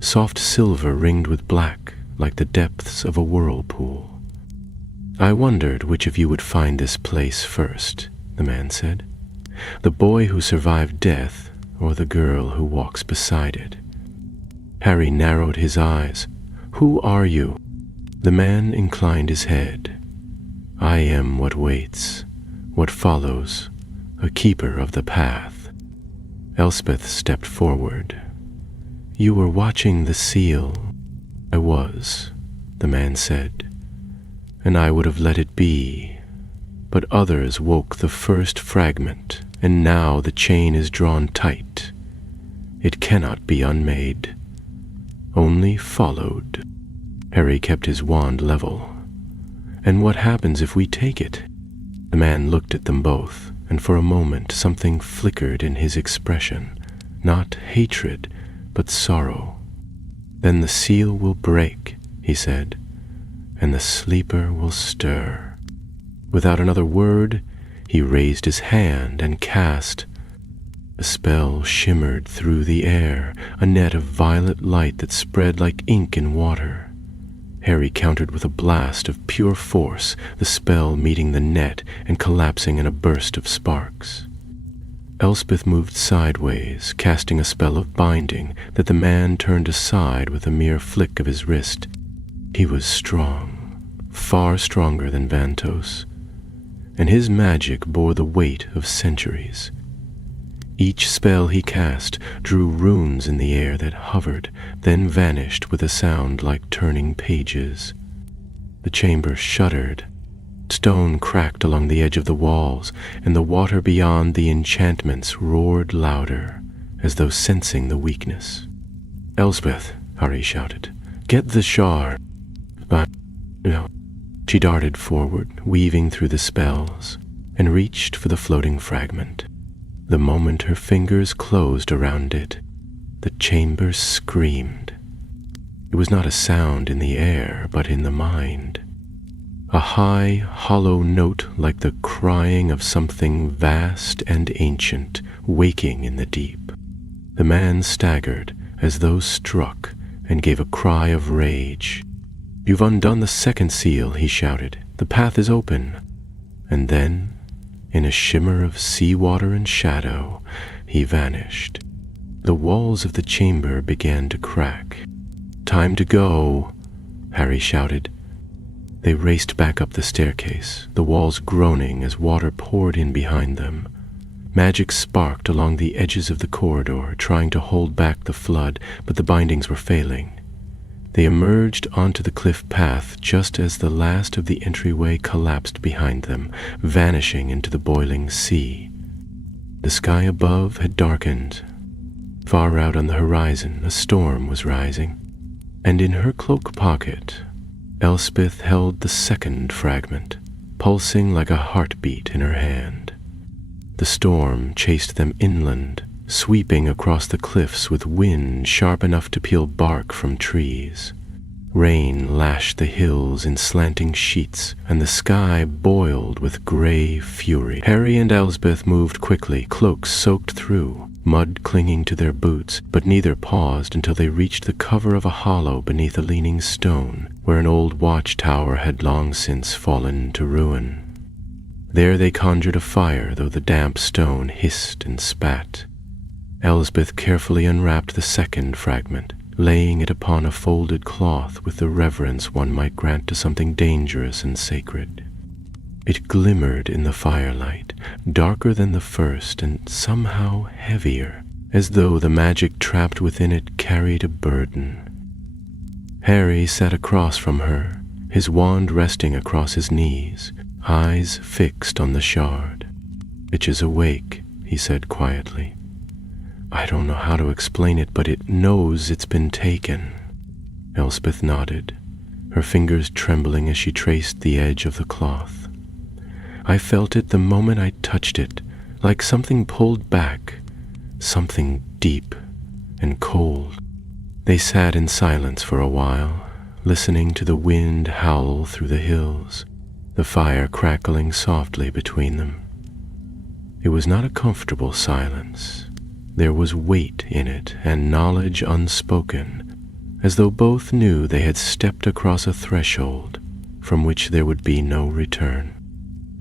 Soft silver ringed with black, like the depths of a whirlpool. "I wondered which of you would find this place first," the man said. "The boy who survived death, or the girl who walks beside it?" Harry narrowed his eyes. "Who are you?" The man inclined his head. "I am what waits, what follows, a keeper of the path." Elspeth stepped forward. "You were watching the seal." "I was," the man said, "and I would have let it be. But others woke the first fragment, and now the chain is drawn tight. It cannot be unmade, only followed." Harry kept his wand level. "And what happens if we take it?" The man looked at them both, and for a moment something flickered in his expression, not hatred, but sorrow. "Then the seal will break," he said, "and the sleeper will stir." Without another word, he raised his hand and cast. A spell shimmered through the air, a net of violet light that spread like ink in water. Harry countered with a blast of pure force, the spell meeting the net and collapsing in a burst of sparks. Elspeth moved sideways, casting a spell of binding that the man turned aside with a mere flick of his wrist. He was strong, far stronger than Vantos, and his magic bore the weight of centuries. Each spell he cast drew runes in the air that hovered, then vanished with a sound like turning pages. The chamber shuddered. Stone cracked along the edge of the walls, and the water beyond the enchantments roared louder, as though sensing the weakness. "Elspeth," Harry shouted, "get the shard." But, no. She darted forward, weaving through the spells, and reached for the floating fragment. The moment her fingers closed around it, the chamber screamed. It was not a sound in the air, but in the mind. A high, hollow note like the crying of something vast and ancient, waking in the deep. The man staggered, as though struck, and gave a cry of rage. "You've undone the second seal," he shouted. "The path is open." And then, in a shimmer of seawater and shadow, he vanished. The walls of the chamber began to crack. "Time to go," Harry shouted. They raced back up the staircase, the walls groaning as water poured in behind them. Magic sparked along the edges of the corridor, trying to hold back the flood, but the bindings were failing. They emerged onto the cliff path just as the last of the entryway collapsed behind them, vanishing into the boiling sea. The sky above had darkened. Far out on the horizon, a storm was rising, and in her cloak pocket, Elspeth held the second fragment, pulsing like a heartbeat in her hand. The storm chased them inland, sweeping across the cliffs with wind sharp enough to peel bark from trees. Rain lashed the hills in slanting sheets, and the sky boiled with gray fury. Harry and Elspeth moved quickly, cloaks soaked through, mud clinging to their boots, but neither paused until they reached the cover of a hollow beneath a leaning stone, where an old watchtower had long since fallen to ruin. There they conjured a fire, though the damp stone hissed and spat. Elspeth carefully unwrapped the second fragment, laying it upon a folded cloth with the reverence one might grant to something dangerous and sacred. It glimmered in the firelight, darker than the first and somehow heavier, as though the magic trapped within it carried a burden. Harry sat across from her, his wand resting across his knees, eyes fixed on the shard. "It is awake," he said quietly. "I don't know how to explain it, but it knows it's been taken." Elspeth nodded. her fingers trembling as she traced the edge of the cloth. I felt it the moment I touched it, like something pulled back, something deep and cold. They sat in silence for a while, listening to the wind howl through the hills, the fire crackling softly between them. It was not a comfortable silence. There was weight in it and knowledge unspoken, as though both knew they had stepped across a threshold from which there would be no return.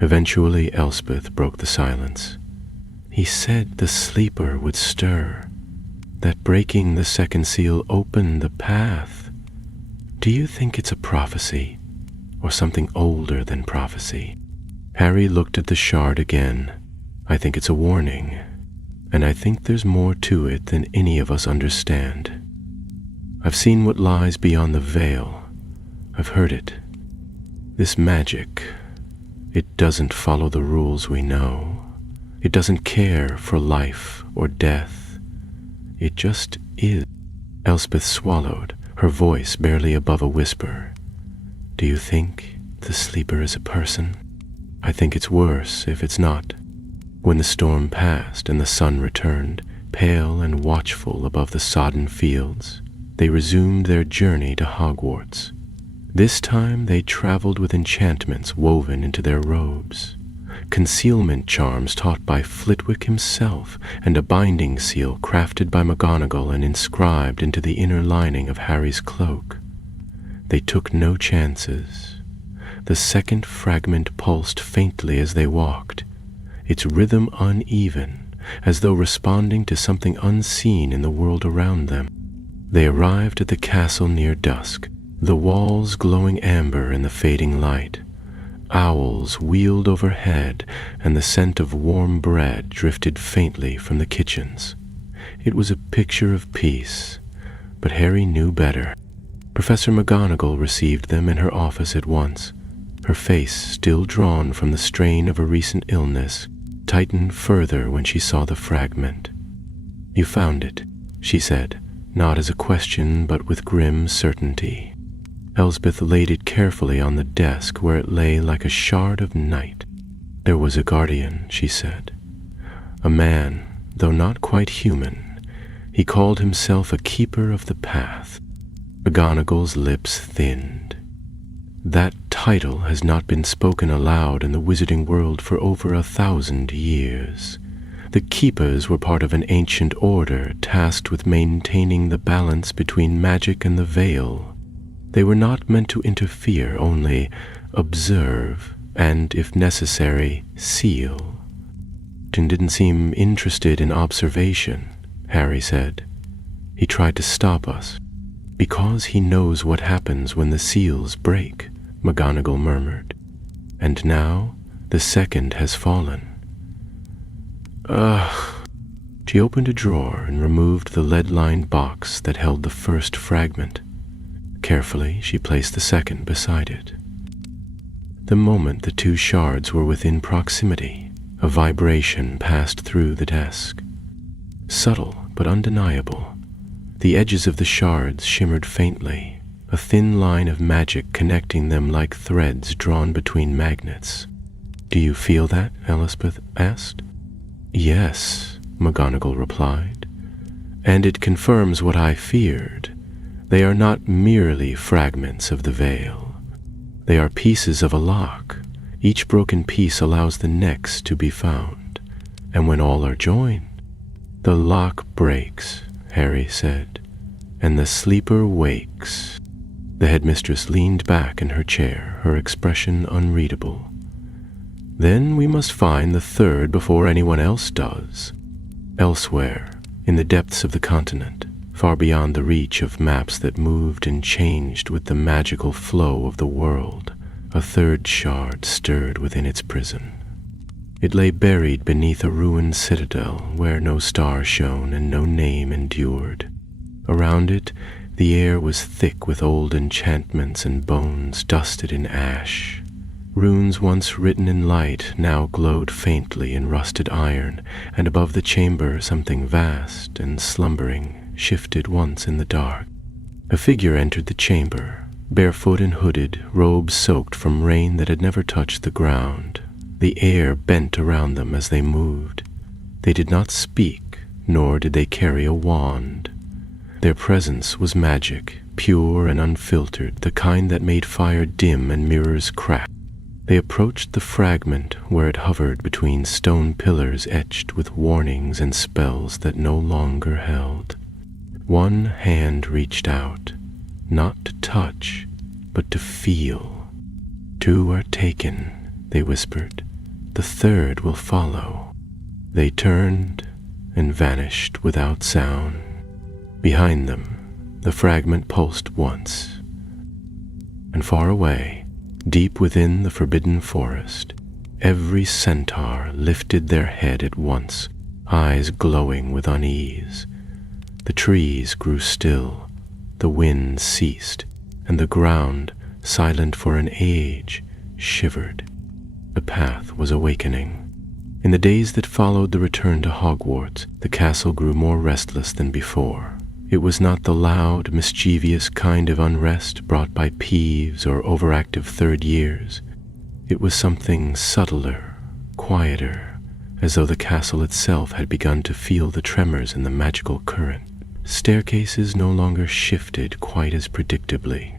Eventually, Elspeth broke the silence. He said the sleeper would stir, that breaking the second seal opened the path. Do you think it's a prophecy, or something older than prophecy? Harry looked at the shard again. I think it's a warning, and I think there's more to it than any of us understand. I've seen what lies beyond the veil. I've heard it. This magic, it doesn't follow the rules we know. It doesn't care for life or death. It just is. Elspeth swallowed, her voice barely above a whisper. Do you think the sleeper is a person? I think it's worse if it's not. When the storm passed and the sun returned, pale and watchful above the sodden fields, they resumed their journey to Hogwarts. This time they traveled with enchantments woven into their robes, concealment charms taught by Flitwick himself, and a binding seal crafted by McGonagall and inscribed into the inner lining of Harry's cloak. They took no chances. The second fragment pulsed faintly as they walked, its rhythm uneven, as though responding to something unseen in the world around them. They arrived at the castle near dusk, the walls glowing amber in the fading light. Owls wheeled overhead, and the scent of warm bread drifted faintly from the kitchens. It was a picture of peace, but Harry knew better. Professor McGonagall received them in her office at once. Her face, still drawn from the strain of a recent illness, tightened further when she saw the fragment. You found it, she said, not as a question but with grim certainty. Elspeth laid it carefully on the desk where it lay like a shard of night. There was a guardian, she said. A man, though not quite human. He called himself a keeper of the path. McGonagall's lips thinned. That title has not been spoken aloud in the wizarding world for over 1,000 years. The Keepers were part of an ancient order tasked with maintaining the balance between magic and the veil. They were not meant to interfere, only observe, and, if necessary, seal. He didn't seem interested in observation, Harry said. He tried to stop us. Because he knows what happens when the seals break, McGonagall murmured. And now the second has fallen. Ugh. She opened a drawer and removed the lead-lined box that held the first fragment. Carefully, she placed the second beside it. The moment the two shards were within proximity, a vibration passed through the desk. Subtle but undeniable. The edges of the shards shimmered faintly, a thin line of magic connecting them like threads drawn between magnets. Do you feel that? Elspeth asked. Yes, McGonagall replied. And it confirms what I feared. They are not merely fragments of the veil. They are pieces of a lock. Each broken piece allows the next to be found. And when all are joined, the lock breaks, Harry said, and the sleeper wakes. The headmistress leaned back in her chair, her expression unreadable. Then we must find the third before anyone else does. Elsewhere, in the depths of the continent, far beyond the reach of maps that moved and changed with the magical flow of the world, a third shard stirred within its prison. It lay buried beneath a ruined citadel where no star shone and no name endured. Around it, the air was thick with old enchantments and bones dusted in ash. Runes once written in light now glowed faintly in rusted iron, and above the chamber something vast and slumbering shifted once in the dark. A figure entered the chamber, barefoot and hooded, robes soaked from rain that had never touched the ground. The air bent around them as they moved. They did not speak, nor did they carry a wand. Their presence was magic, pure and unfiltered, the kind that made fire dim and mirrors crack. They approached the fragment where it hovered between stone pillars etched with warnings and spells that no longer held. One hand reached out, not to touch, but to feel. "Two are taken," they whispered. "The third will follow." They turned and vanished without sound. Behind them, the fragment pulsed once, and far away, deep within the forbidden forest, every centaur lifted their head at once, eyes glowing with unease. The trees grew still, the wind ceased, and the ground, silent for an age, shivered. The path was awakening. In the days that followed the return to Hogwarts, the castle grew more restless than before. It was not the loud, mischievous kind of unrest brought by peeves or overactive third years. It was something subtler, quieter, as though the castle itself had begun to feel the tremors in the magical current. Staircases no longer shifted quite as predictably.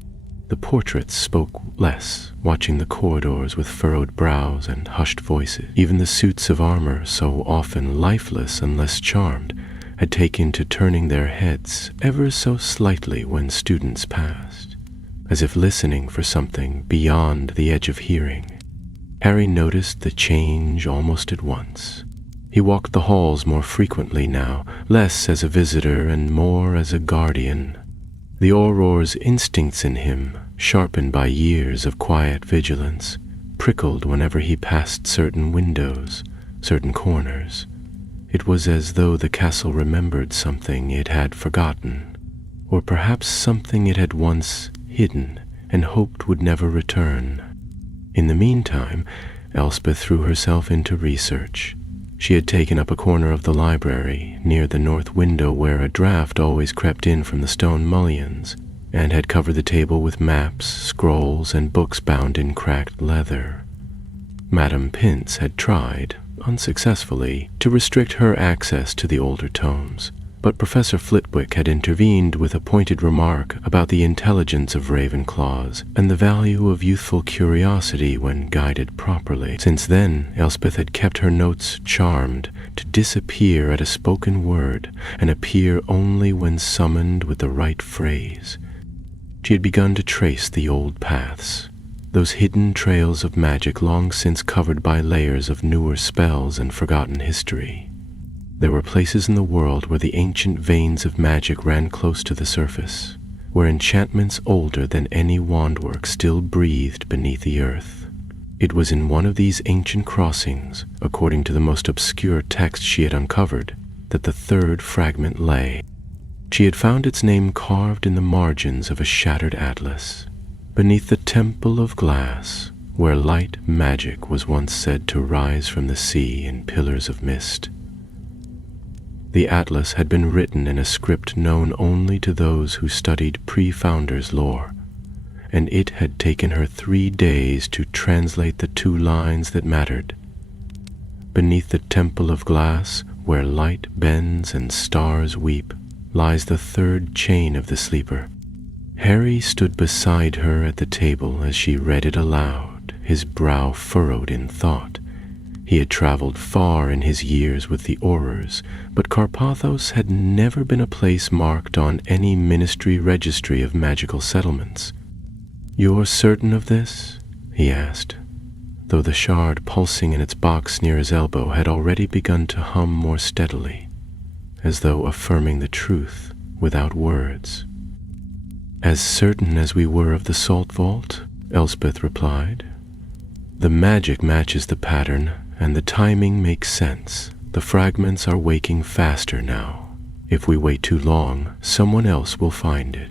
The portraits spoke less, watching the corridors with furrowed brows and hushed voices. Even the suits of armor, so often lifeless unless charmed, had taken to turning their heads ever so slightly when students passed, as if listening for something beyond the edge of hearing. Harry noticed the change almost at once. He walked the halls more frequently now, less as a visitor and more as a guardian. The Auror's instincts in him, sharpened by years of quiet vigilance, prickled whenever he passed certain windows, certain corners. It was as though the castle remembered something it had forgotten, or perhaps something it had once hidden and hoped would never return. In the meantime, Elspeth threw herself into research. She had taken up a corner of the library, near the north window where a draught always crept in from the stone mullions, and had covered the table with maps, scrolls, and books bound in cracked leather. Madame Pince had tried, unsuccessfully, to restrict her access to the older tomes, but Professor Flitwick had intervened with a pointed remark about the intelligence of Ravenclaws and the value of youthful curiosity when guided properly. Since then, Elspeth had kept her notes charmed to disappear at a spoken word and appear only when summoned with the right phrase. She had begun to trace the old paths, those hidden trails of magic long since covered by layers of newer spells and forgotten history. There were places in the world where the ancient veins of magic ran close to the surface, where enchantments older than any wandwork still breathed beneath the earth. It was in one of these ancient crossings, according to the most obscure text she had uncovered, that the third fragment lay. She had found its name carved in the margins of a shattered atlas, beneath the Temple of Glass, where light magic was once said to rise from the sea in pillars of mist. The atlas had been written in a script known only to those who studied pre-Founders lore, and it had taken her 3 days to translate the 2 lines that mattered. Beneath the Temple of Glass, where light bends and stars weep, lies the third chain of the sleeper. Harry stood beside her at the table as she read it aloud, his brow furrowed in thought. He had traveled far in his years with the Aurors, but Carpathos had never been a place marked on any ministry registry of magical settlements. "You're certain of this?" he asked, though the shard pulsing in its box near his elbow had already begun to hum more steadily, as though affirming the truth without words. "As certain as we were of the Salt Vault," Elspeth replied. "The magic matches the pattern, and the timing makes sense. The fragments are waking faster now. If we wait too long, someone else will find it."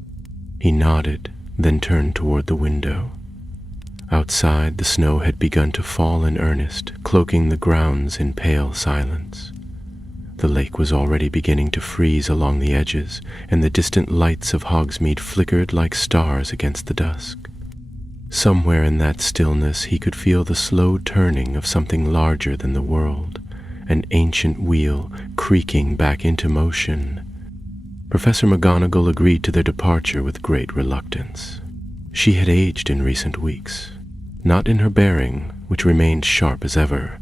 He nodded, then turned toward the window. Outside, the snow had begun to fall in earnest, cloaking the grounds in pale silence. The lake was already beginning to freeze along the edges, and the distant lights of Hogsmeade flickered like stars against the dusk. Somewhere in that stillness he could feel the slow turning of something larger than the world, an ancient wheel creaking back into motion. Professor McGonagall agreed to their departure with great reluctance. She had aged in recent weeks, not in her bearing, which remained sharp as ever,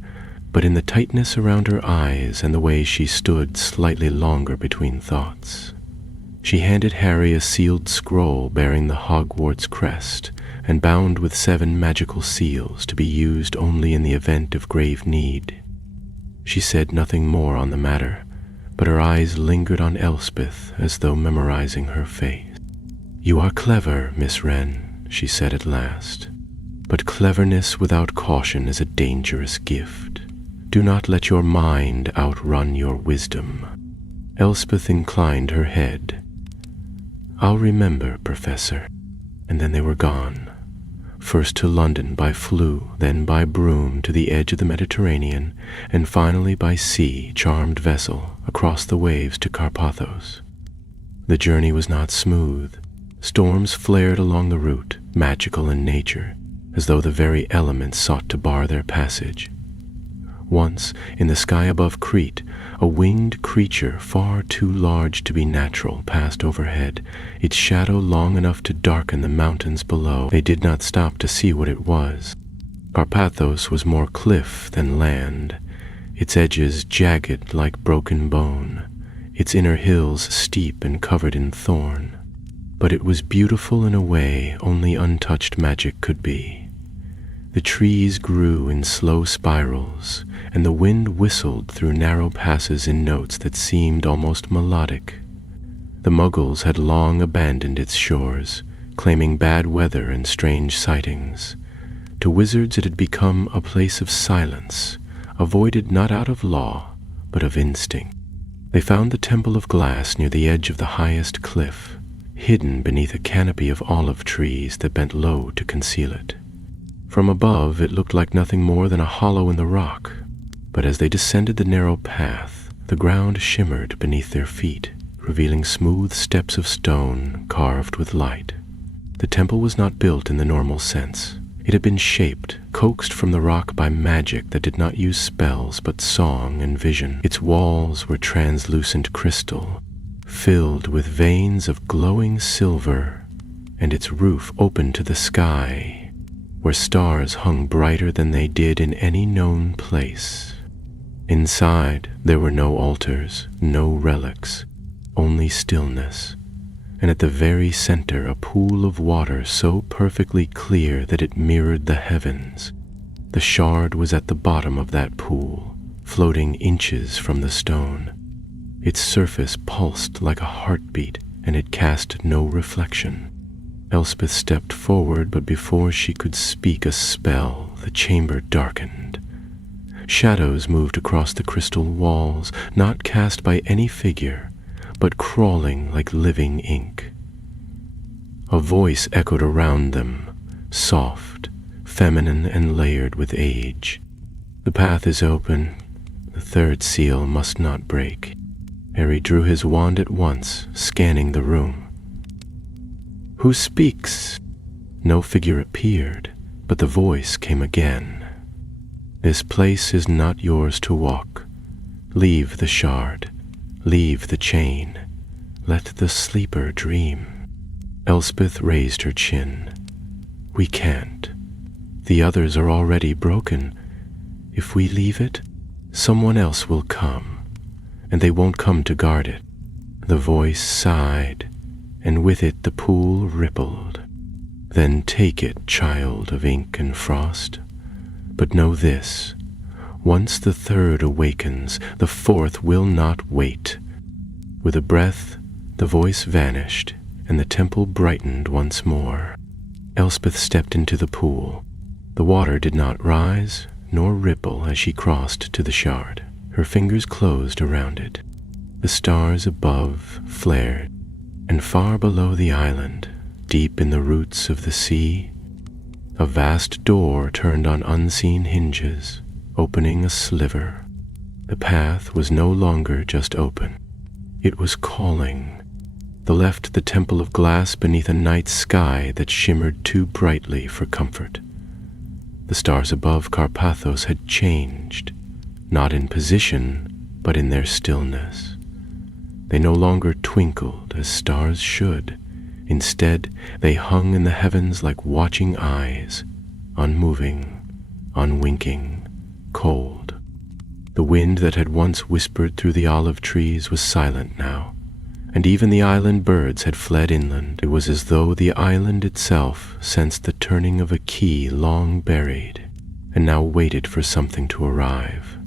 but in the tightness around her eyes and the way she stood slightly longer between thoughts. She handed Harry a sealed scroll bearing the Hogwarts crest and bound with 7 magical seals to be used only in the event of grave need. She said nothing more on the matter, but her eyes lingered on Elspeth as though memorizing her fate. "You are clever, Miss Wren," she said at last, "but cleverness without caution is a dangerous gift. Do not let your mind outrun your wisdom." Elspeth inclined her head. "I'll remember, Professor." And then they were gone. First to London by flue, then by broom to the edge of the Mediterranean, and finally by sea, charmed vessel, across the waves to Carpathos. The journey was not smooth. Storms flared along the route, magical in nature, as though the very elements sought to bar their passage. Once, in the sky above Crete, a winged creature far too large to be natural passed overhead, its shadow long enough to darken the mountains below. They did not stop to see what it was. Carpathos was more cliff than land, its edges jagged like broken bone, its inner hills steep and covered in thorn. But it was beautiful in a way only untouched magic could be. The trees grew in slow spirals, and the wind whistled through narrow passes in notes that seemed almost melodic. The Muggles had long abandoned its shores, claiming bad weather and strange sightings. To wizards it had become a place of silence, avoided not out of law, but of instinct. They found the Temple of Glass near the edge of the highest cliff, hidden beneath a canopy of olive trees that bent low to conceal it. From above, it looked like nothing more than a hollow in the rock, but as they descended the narrow path, the ground shimmered beneath their feet, revealing smooth steps of stone carved with light. The temple was not built in the normal sense. It had been shaped, coaxed from the rock by magic that did not use spells but song and vision. Its walls were translucent crystal, filled with veins of glowing silver, and its roof open to the sky, where stars hung brighter than they did in any known place. Inside, there were no altars, no relics, only stillness, and at the very center a pool of water so perfectly clear that it mirrored the heavens. The shard was at the bottom of that pool, floating inches from the stone. Its surface pulsed like a heartbeat, and it cast no reflection. Elspeth stepped forward, but before she could speak a spell, the chamber darkened. Shadows moved across the crystal walls, not cast by any figure, but crawling like living ink. A voice echoed around them, soft, feminine, and layered with age. "The path is open. The 3rd seal must not break." Harry drew his wand at once, scanning the room. "Who speaks?" No figure appeared, but the voice came again. "This place is not yours to walk. Leave the shard. Leave the chain. Let the sleeper dream." Elspeth raised her chin. "We can't. The others are already broken. If we leave it, someone else will come, and they won't come to guard it." The voice sighed, and with it the pool rippled. "Then take it, child of ink and frost. But know this, once the 3rd awakens, the 4th will not wait." With a breath, the voice vanished, and the temple brightened once more. Elspeth stepped into the pool. The water did not rise nor ripple as she crossed to the shard. Her fingers closed around it. The stars above flared, and far below the island, deep in the roots of the sea, a vast door turned on unseen hinges, opening a sliver. The path was no longer just open. It was calling. They left the temple of glass beneath a night sky that shimmered too brightly for comfort. The stars above Carpathos had changed, not in position, but in their stillness. They no longer twinkled as stars should. Instead, they hung in the heavens like watching eyes, unmoving, unwinking, cold. The wind that had once whispered through the olive trees was silent now, and even the island birds had fled inland. It was as though the island itself sensed the turning of a key long buried, and now waited for something to arrive.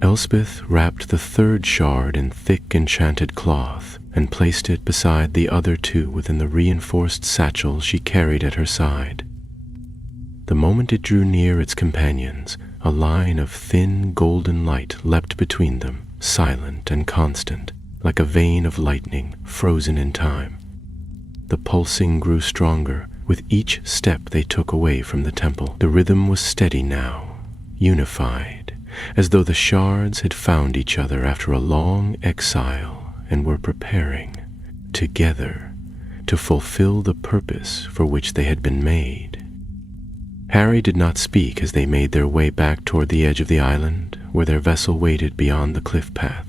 Elspeth wrapped the third shard in thick enchanted cloth and placed it beside the other two within the reinforced satchel she carried at her side. The moment it drew near its companions, a line of thin golden light leapt between them, silent and constant, like a vein of lightning frozen in time. The pulsing grew stronger with each step they took away from the temple. The rhythm was steady now, unified, as though the shards had found each other after a long exile and were preparing, together, to fulfill the purpose for which they had been made. Harry did not speak as they made their way back toward the edge of the island, where their vessel waited beyond the cliff path.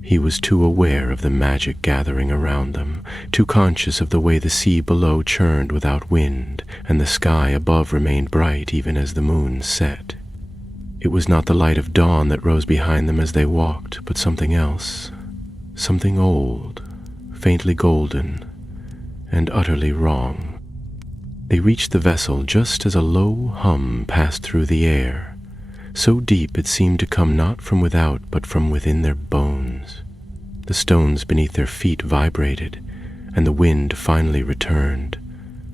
He was too aware of the magic gathering around them, too conscious of the way the sea below churned without wind, and the sky above remained bright even as the moon set. It was not the light of dawn that rose behind them as they walked, but something else, something old, faintly golden, and utterly wrong. They reached the vessel just as a low hum passed through the air, so deep it seemed to come not from without but from within their bones. The stones beneath their feet vibrated, and the wind finally returned,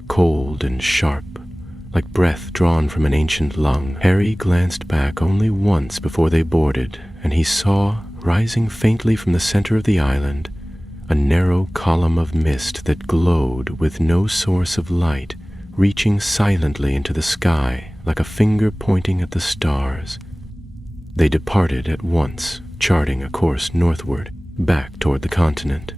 cold and sharp, like breath drawn from an ancient lung. Harry glanced back only once before they boarded, and he saw, rising faintly from the center of the island, a narrow column of mist that glowed with no source of light, reaching silently into the sky like a finger pointing at the stars. They departed at once, charting a course northward, back toward the continent.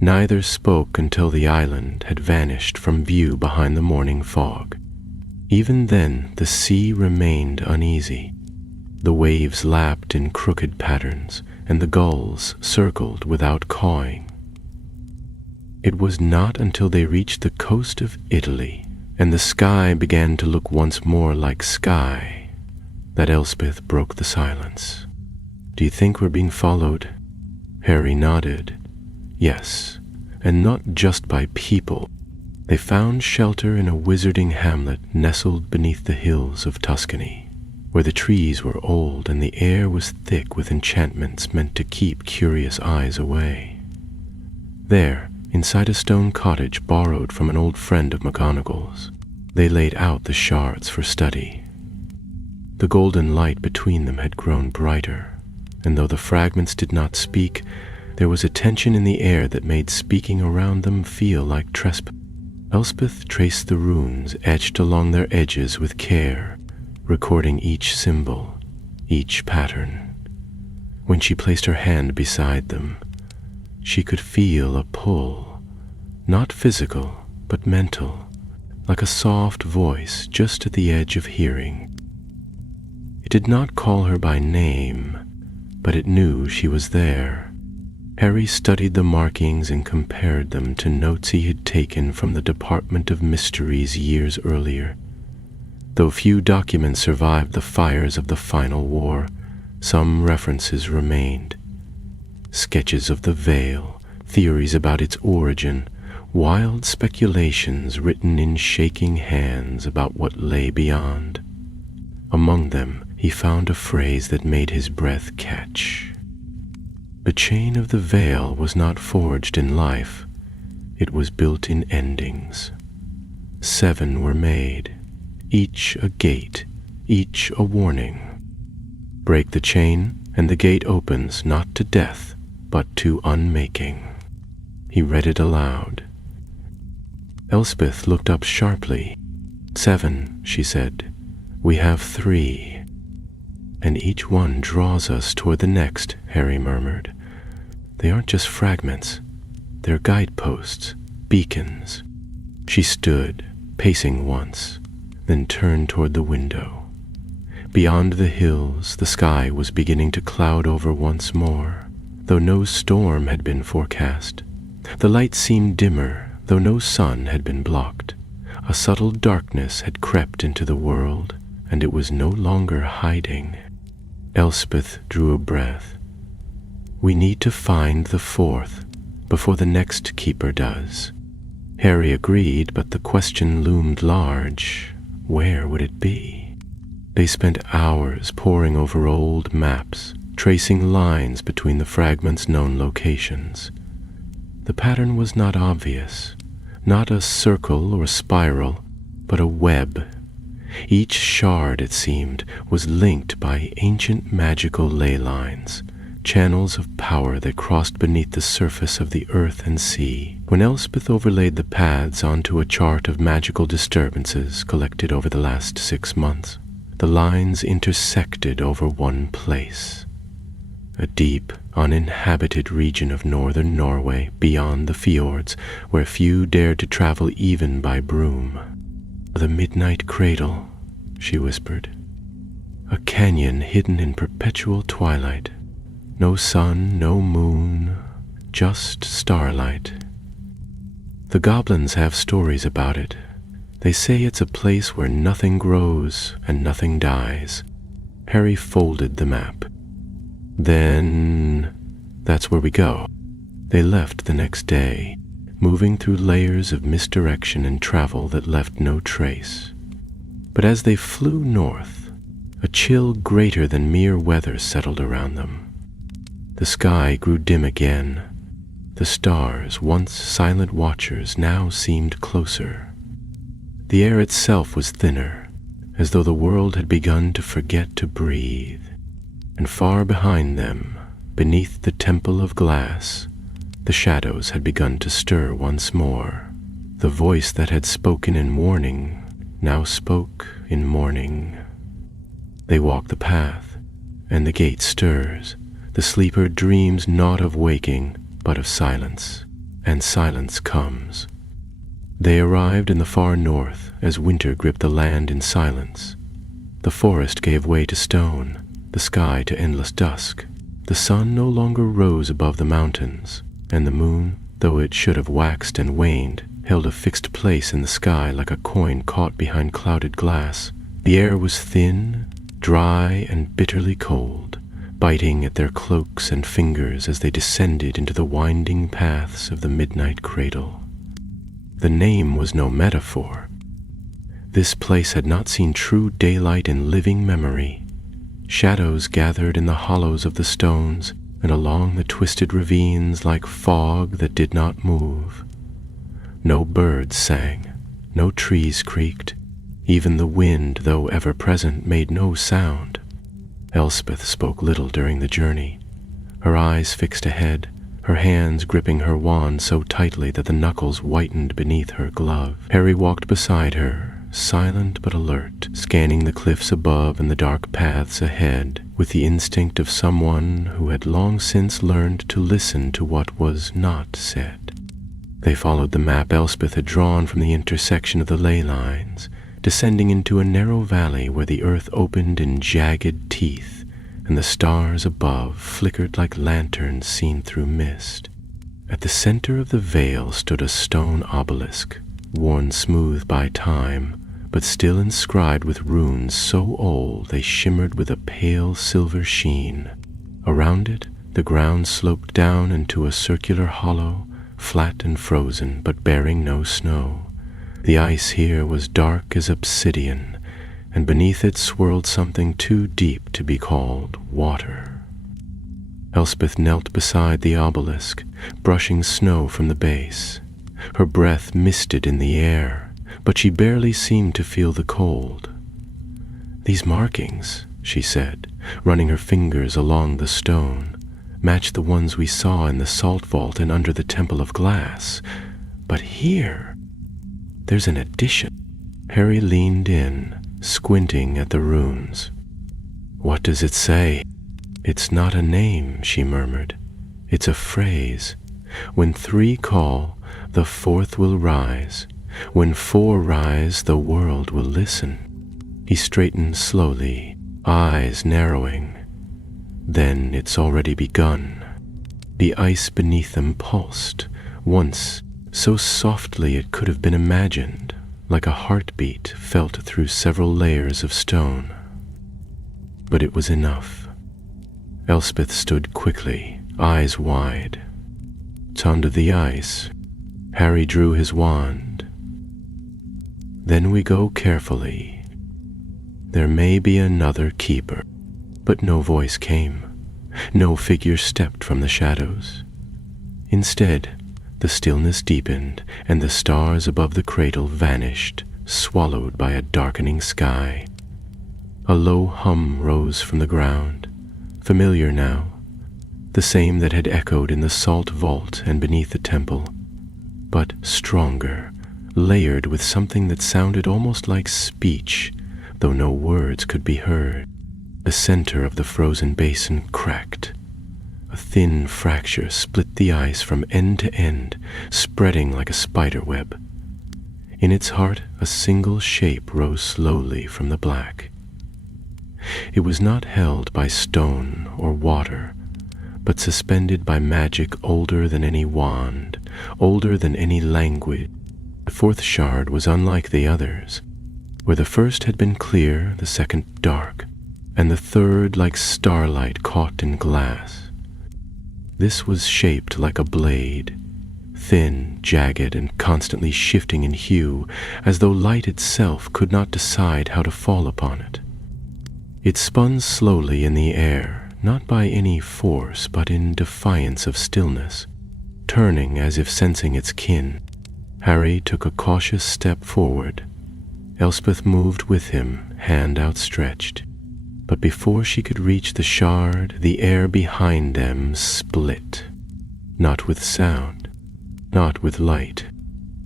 Neither spoke until the island had vanished from view behind the morning fog. Even then, the sea remained uneasy. The waves lapped in crooked patterns, and the gulls circled without cawing. It was not until they reached the coast of Italy, and the sky began to look once more like sky, that Elspeth broke the silence. "Do you think we're being followed?" Harry nodded. Yes, and not just by people. They found shelter in a wizarding hamlet nestled beneath the hills of Tuscany, where the trees were old and the air was thick with enchantments meant to keep curious eyes away. There, inside a stone cottage borrowed from an old friend of McGonagall's, they laid out the shards for study. The golden light between them had grown brighter, and though the fragments did not speak, there was a tension in the air that made speaking around them feel like trespass. Elspeth traced the runes etched along their edges with care, recording each symbol, each pattern. When she placed her hand beside them, she could feel a pull, not physical, but mental, like a soft voice just at the edge of hearing. It did not call her by name, but it knew she was there. Harry studied the markings and compared them to notes he had taken from the Department of Mysteries years earlier. Though few documents survived the fires of the final war, some references remained. Sketches of the veil, theories about its origin, wild speculations written in shaking hands about what lay beyond. Among them, he found a phrase that made his breath catch. The chain of the veil was not forged in life, it was built in endings. 7 were made, each a gate, each a warning. Break the chain, and the gate opens not to death, but to unmaking. He read it aloud. Elspeth looked up sharply. 7, she said. We have 3. And each one draws us toward the next, Harry murmured. They aren't just fragments. They're guideposts, beacons. She stood, pacing once, then turned toward the window. Beyond the hills, the sky was beginning to cloud over once more, though no storm had been forecast. The light seemed dimmer, though no sun had been blocked. A subtle darkness had crept into the world, and it was no longer hiding. Elspeth drew a breath. We need to find the fourth before the next keeper does. Harry agreed, but the question loomed large. Where would it be? They spent hours poring over old maps, tracing lines between the fragments' known locations. The pattern was not obvious, not a circle or spiral, but a web. Each shard, it seemed, was linked by ancient magical ley lines, channels of power that crossed beneath the surface of the earth and sea. When Elspeth overlaid the paths onto a chart of magical disturbances collected over the last 6 months, the lines intersected over one place. A deep, uninhabited region of northern Norway beyond the fjords, where few dared to travel even by broom. The Midnight Cradle, she whispered. A canyon hidden in perpetual twilight. No sun, no moon, just starlight. The goblins have stories about it. They say it's a place where nothing grows and nothing dies. Harry folded the map. Then, that's where we go. They left the next day, moving through layers of misdirection and travel that left no trace. But as they flew north, a chill greater than mere weather settled around them. The sky grew dim again. The stars, once silent watchers, now seemed closer. The air itself was thinner, as though the world had begun to forget to breathe. And far behind them, beneath the temple of glass, the shadows had begun to stir once more. The voice that had spoken in warning now spoke in mourning. They walk the path, and the gate stirs. The sleeper dreams not of waking, but of silence, and silence comes. They arrived in the far north as winter gripped the land in silence. The forest gave way to stone, the sky to endless dusk. The sun no longer rose above the mountains, and the moon, though it should have waxed and waned, held a fixed place in the sky like a coin caught behind clouded glass. The air was thin, dry, and bitterly cold, biting at their cloaks and fingers as they descended into the winding paths of the Midnight Cradle. The name was no metaphor. This place had not seen true daylight in living memory. Shadows gathered in the hollows of the stones and along the twisted ravines like fog that did not move. No birds sang, no trees creaked. Even the wind, though ever present, made no sound. Elspeth spoke little during the journey, her eyes fixed ahead, her hands gripping her wand so tightly that the knuckles whitened beneath her glove. Harry walked beside her, silent but alert, scanning the cliffs above and the dark paths ahead, with the instinct of someone who had long since learned to listen to what was not said. They followed the map Elspeth had drawn from the intersection of the ley lines, descending into a narrow valley where the earth opened in jagged teeth, and the stars above flickered like lanterns seen through mist. At the center of the vale stood a stone obelisk, worn smooth by time, but still inscribed with runes so old they shimmered with a pale silver sheen. Around it, the ground sloped down into a circular hollow, flat and frozen, but bearing no snow. The ice here was dark as obsidian, and beneath it swirled something too deep to be called water. Elspeth knelt beside the obelisk, brushing snow from the base. Her breath misted in the air, but she barely seemed to feel the cold. "These markings," she said, running her fingers along the stone, "match the ones we saw in the salt vault and under the temple of glass. But here, there's an addition." Harry leaned in, squinting at the runes. "What does it say?" "It's not a name," she murmured. "It's a phrase. When 3 call, the 4th will rise. When 4 rise, the world will listen." He straightened slowly, eyes narrowing. "Then it's already begun." The ice beneath them pulsed, once so softly it could have been imagined, like a heartbeat felt through several layers of stone. But it was enough. Elspeth stood quickly, eyes wide. "Under the ice." Harry drew his wand. "Then we go carefully. There may be another keeper." But no voice came. No figure stepped from the shadows. Instead, the stillness deepened, and the stars above the cradle vanished, swallowed by a darkening sky. A low hum rose from the ground, familiar now, the same that had echoed in the salt vault and beneath the temple, but stronger, layered with something that sounded almost like speech, though no words could be heard. The center of the frozen basin cracked. A thin fracture split the ice from end to end, spreading like a spider web. In its heart, a single shape rose slowly from the black. It was not held by stone or water, but suspended by magic older than any wand, older than any language. The 4th shard was unlike the others. Where the first had been clear, the second dark, and the 3rd like starlight caught in glass. This was shaped like a blade, thin, jagged, and constantly shifting in hue, as though light itself could not decide how to fall upon it. It spun slowly in the air, not by any force, but in defiance of stillness, turning as if sensing its kin. Harry took a cautious step forward. Elspeth moved with him, hand outstretched. But before she could reach the shard, the air behind them split. Not with sound, not with light,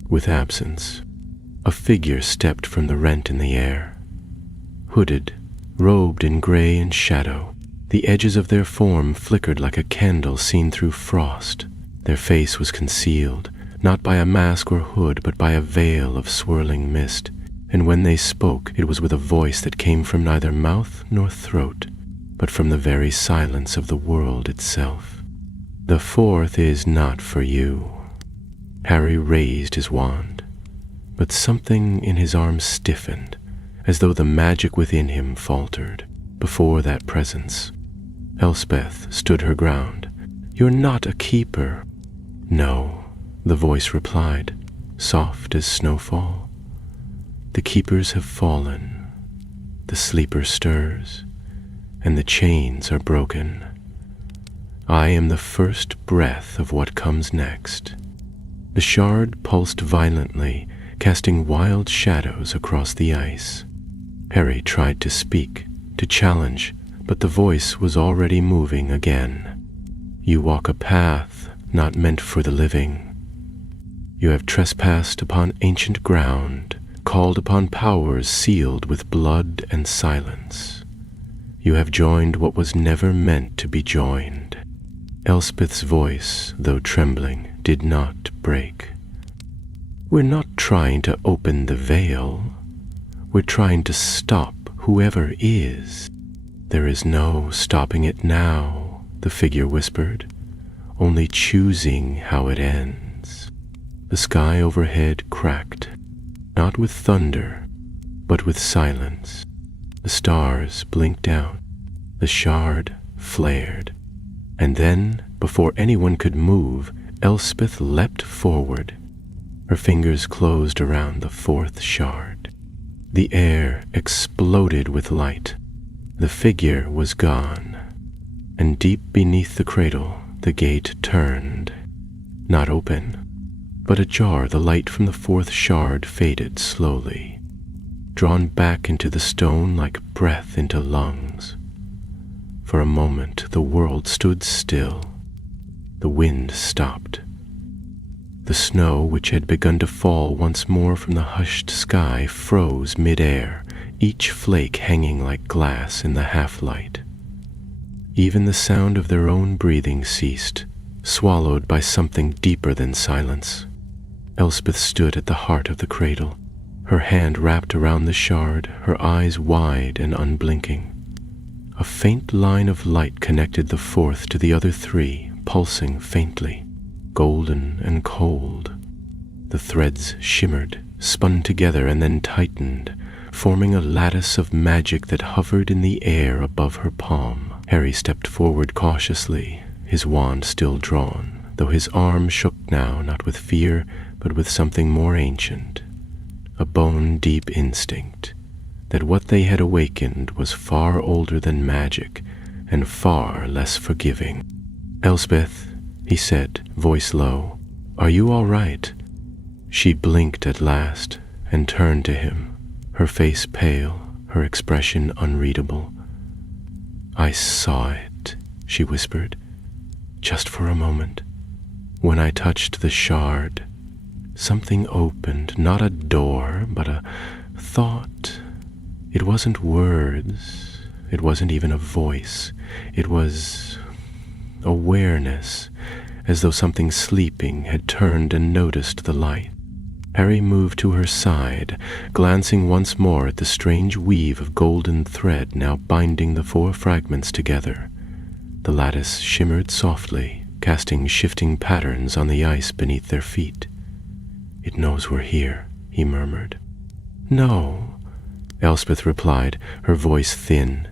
with absence. A figure stepped from the rent in the air. Hooded, robed in gray and shadow, the edges of their form flickered like a candle seen through frost. Their face was concealed, not by a mask or hood, but by a veil of swirling mist. And when they spoke, it was with a voice that came from neither mouth nor throat, but from the very silence of the world itself. "The 4th is not for you." Harry raised his wand, but something in his arm stiffened, as though the magic within him faltered before that presence. Elspeth stood her ground. "You're not a keeper." "No," the voice replied, soft as snowfall. "The keepers have fallen. The sleeper stirs, and the chains are broken. I am the first breath of what comes next." The shard pulsed violently, casting wild shadows across the ice. Harry tried to speak, to challenge, but the voice was already moving again. "You walk a path not meant for the living. You have trespassed upon ancient ground, called upon powers sealed with blood and silence. You have joined what was never meant to be joined." Elspeth's voice, though trembling, did not break. "We're not trying to open the veil. We're trying to stop whoever is." "There is no stopping it now," the figure whispered, "only choosing how it ends." The sky overhead cracked, not with thunder, but with silence. The stars blinked out, the shard flared, and then, before anyone could move, Elspeth leapt forward. Her fingers closed around the 4th shard. The air exploded with light. The figure was gone, and deep beneath the cradle, the gate turned. Not open, but ajar. The light from the 4th shard faded slowly, drawn back into the stone like breath into lungs. For a moment the world stood still. The wind stopped. The snow, which had begun to fall once more from the hushed sky, froze mid-air, each flake hanging like glass in the half-light. Even the sound of their own breathing ceased, swallowed by something deeper than silence. Elspeth stood at the heart of the cradle, her hand wrapped around the shard, her eyes wide and unblinking. A faint line of light connected the fourth to the other three, pulsing faintly, golden and cold. The threads shimmered, spun together, and then tightened, forming a lattice of magic that hovered in the air above her palm. Harry stepped forward cautiously, his wand still drawn, though his arm shook now, not with fear, but with something more ancient, a bone-deep instinct that what they had awakened was far older than magic and far less forgiving. "Elspeth," he said, voice low, "are you all right?" She blinked at last and turned to him, her face pale, her expression unreadable. "I saw it," she whispered, "just for a moment. When I touched the shard, something opened, not a door, but a thought. It wasn't words, it wasn't even a voice. It was awareness, as though something sleeping had turned and noticed the light." Harry moved to her side, glancing once more at the strange weave of golden thread now binding the four fragments together. The lattice shimmered softly, casting shifting patterns on the ice beneath their feet. "It knows we're here," he murmured. "No," Elspeth replied, her voice thin.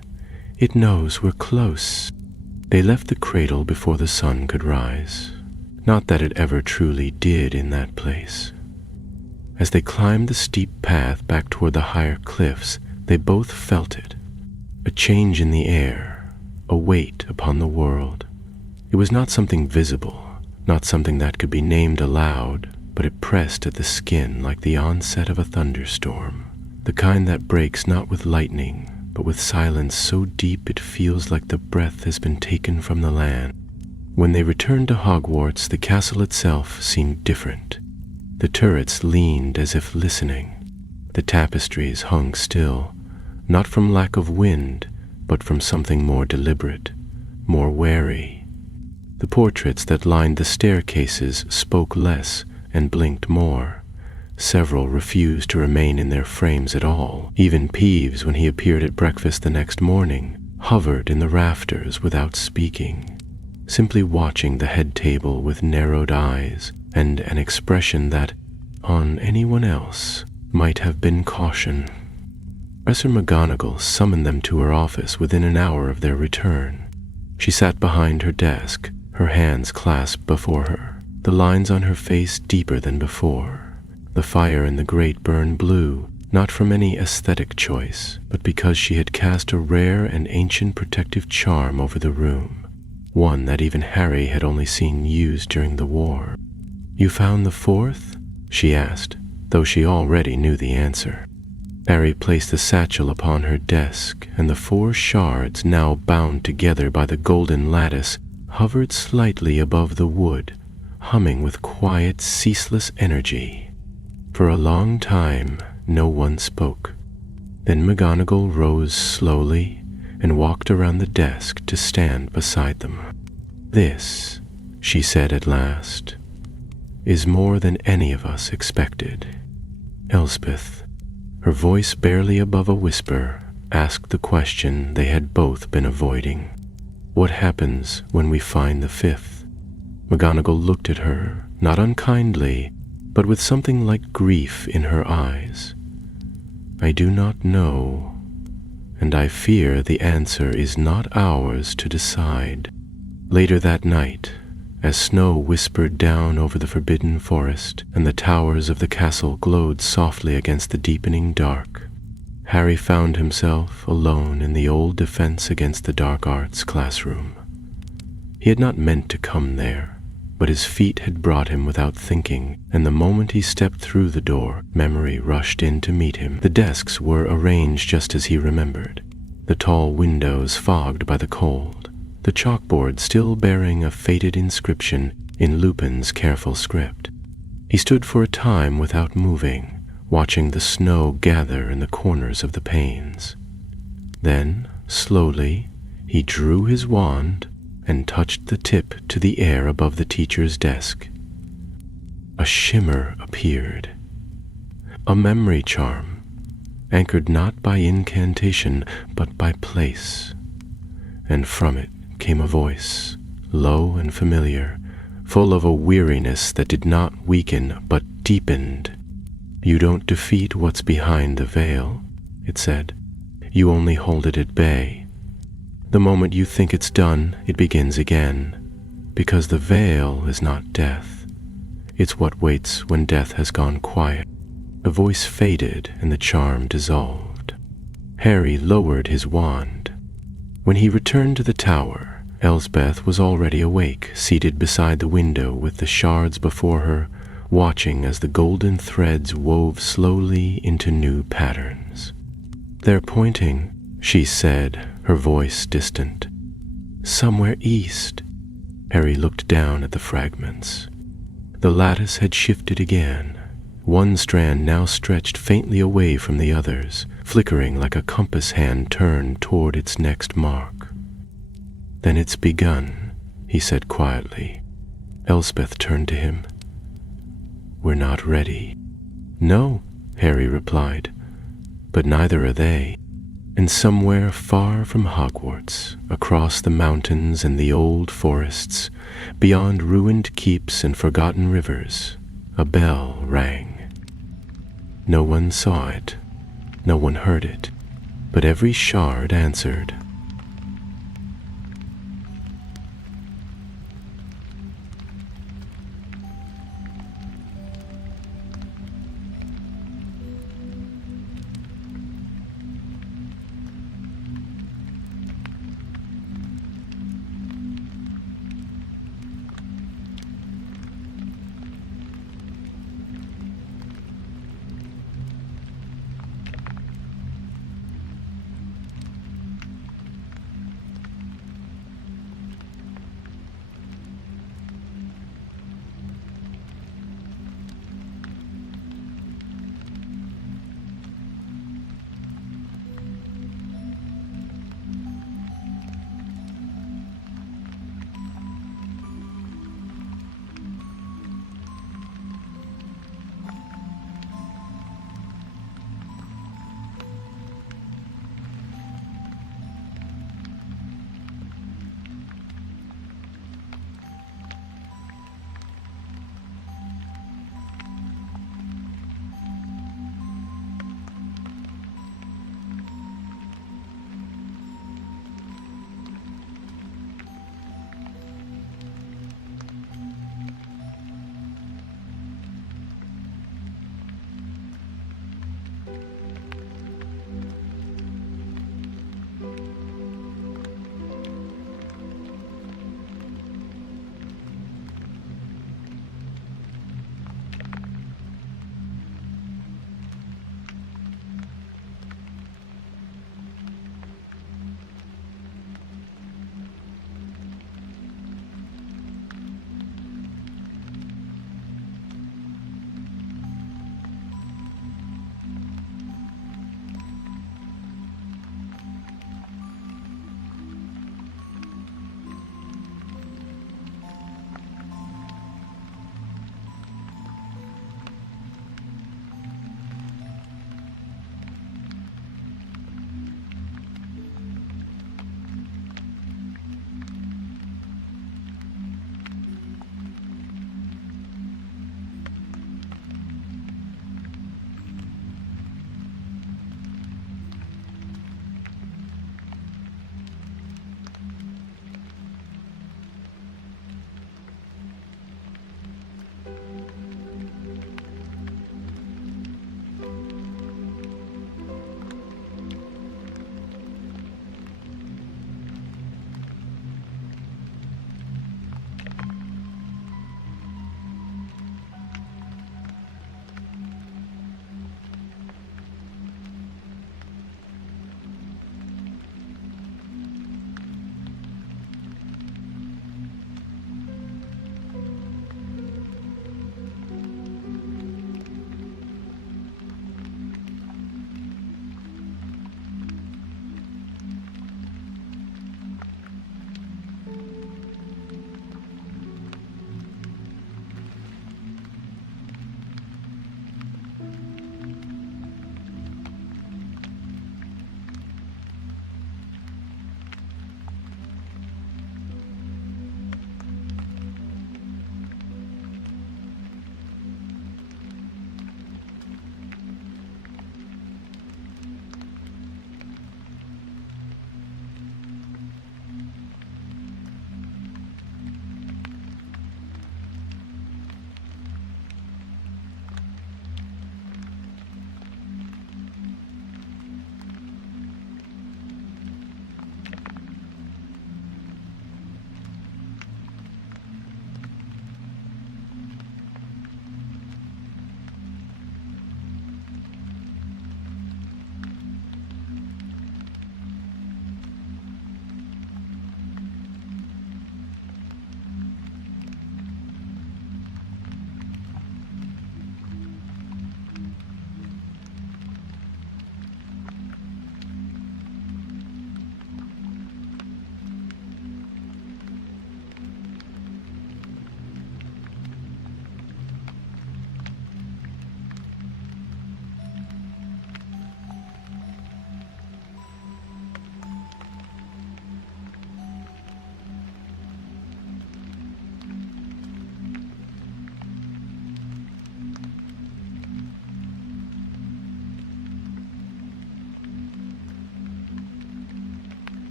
"It knows we're close." They left the cradle before the sun could rise. Not that it ever truly did in that place. As they climbed the steep path back toward the higher cliffs, they both felt it. A change in the air, a weight upon the world. It was not something visible, not something that could be named aloud, but it pressed at the skin like the onset of a thunderstorm, the kind that breaks not with lightning, but with silence so deep it feels like the breath has been taken from the land. When they returned to Hogwarts, the castle itself seemed different. The turrets leaned as if listening. The tapestries hung still, not from lack of wind, but from something more deliberate, more wary. The portraits that lined the staircases spoke less and blinked more. Several refused to remain in their frames at all. Even Peeves, when he appeared at breakfast the next morning, hovered in the rafters without speaking, simply watching the head table with narrowed eyes and an expression that, on anyone else, might have been caution. Professor McGonagall summoned them to her office within an hour of their return. She sat behind her desk, her hands clasped before her, the lines on her face deeper than before. The fire in the grate burned blue, not from any aesthetic choice, but because she had cast a rare and ancient protective charm over the room, one that even Harry had only seen used during the war. "You found the fourth?" she asked, though she already knew the answer. Harry placed the satchel upon her desk, and the four shards, now bound together by the golden lattice, hovered slightly above the wood, humming with quiet, ceaseless energy. For a long time, no one spoke. Then McGonagall rose slowly and walked around the desk to stand beside them. "This," she said at last, "is more than any of us expected." Elspeth, her voice barely above a whisper, asked the question they had both been avoiding. "What happens when we find the fifth?" McGonagall looked at her, not unkindly, but with something like grief in her eyes. "I do not know, and I fear the answer is not ours to decide." Later that night, as snow whispered down over the forbidden forest and the towers of the castle glowed softly against the deepening dark, Harry found himself alone in the old Defense Against the Dark Arts classroom. He had not meant to come there, but his feet had brought him without thinking, and the moment he stepped through the door, memory rushed in to meet him. The desks were arranged just as he remembered, the tall windows fogged by the cold, the chalkboard still bearing a faded inscription in Lupin's careful script. He stood for a time without moving, watching the snow gather in the corners of the panes. Then, slowly, he drew his wand and touched the tip to the air above the teacher's desk. A shimmer appeared. A memory charm, anchored not by incantation, but by place. And from it came a voice, low and familiar, full of a weariness that did not weaken, but deepened. "You don't defeat what's behind the veil," it said. "You only hold it at bay. The moment you think it's done, it begins again, because the veil is not death. It's what waits when death has gone quiet." The voice faded and the charm dissolved. Harry lowered his wand. When he returned to the tower, Elsbeth was already awake, seated beside the window with the shards before her, watching as the golden threads wove slowly into new patterns. "They're pointing," she said, her voice distant. "Somewhere east." Harry looked down at the fragments. The lattice had shifted again. One strand now stretched faintly away from the others, flickering like a compass hand turned toward its next mark. "Then it's begun," he said quietly. Elspeth turned to him. "We're not ready." "No," Harry replied, "but neither are they." And somewhere far from Hogwarts, across the mountains and the old forests, beyond ruined keeps and forgotten rivers, a bell rang. No one saw it, no one heard it, but every shard answered.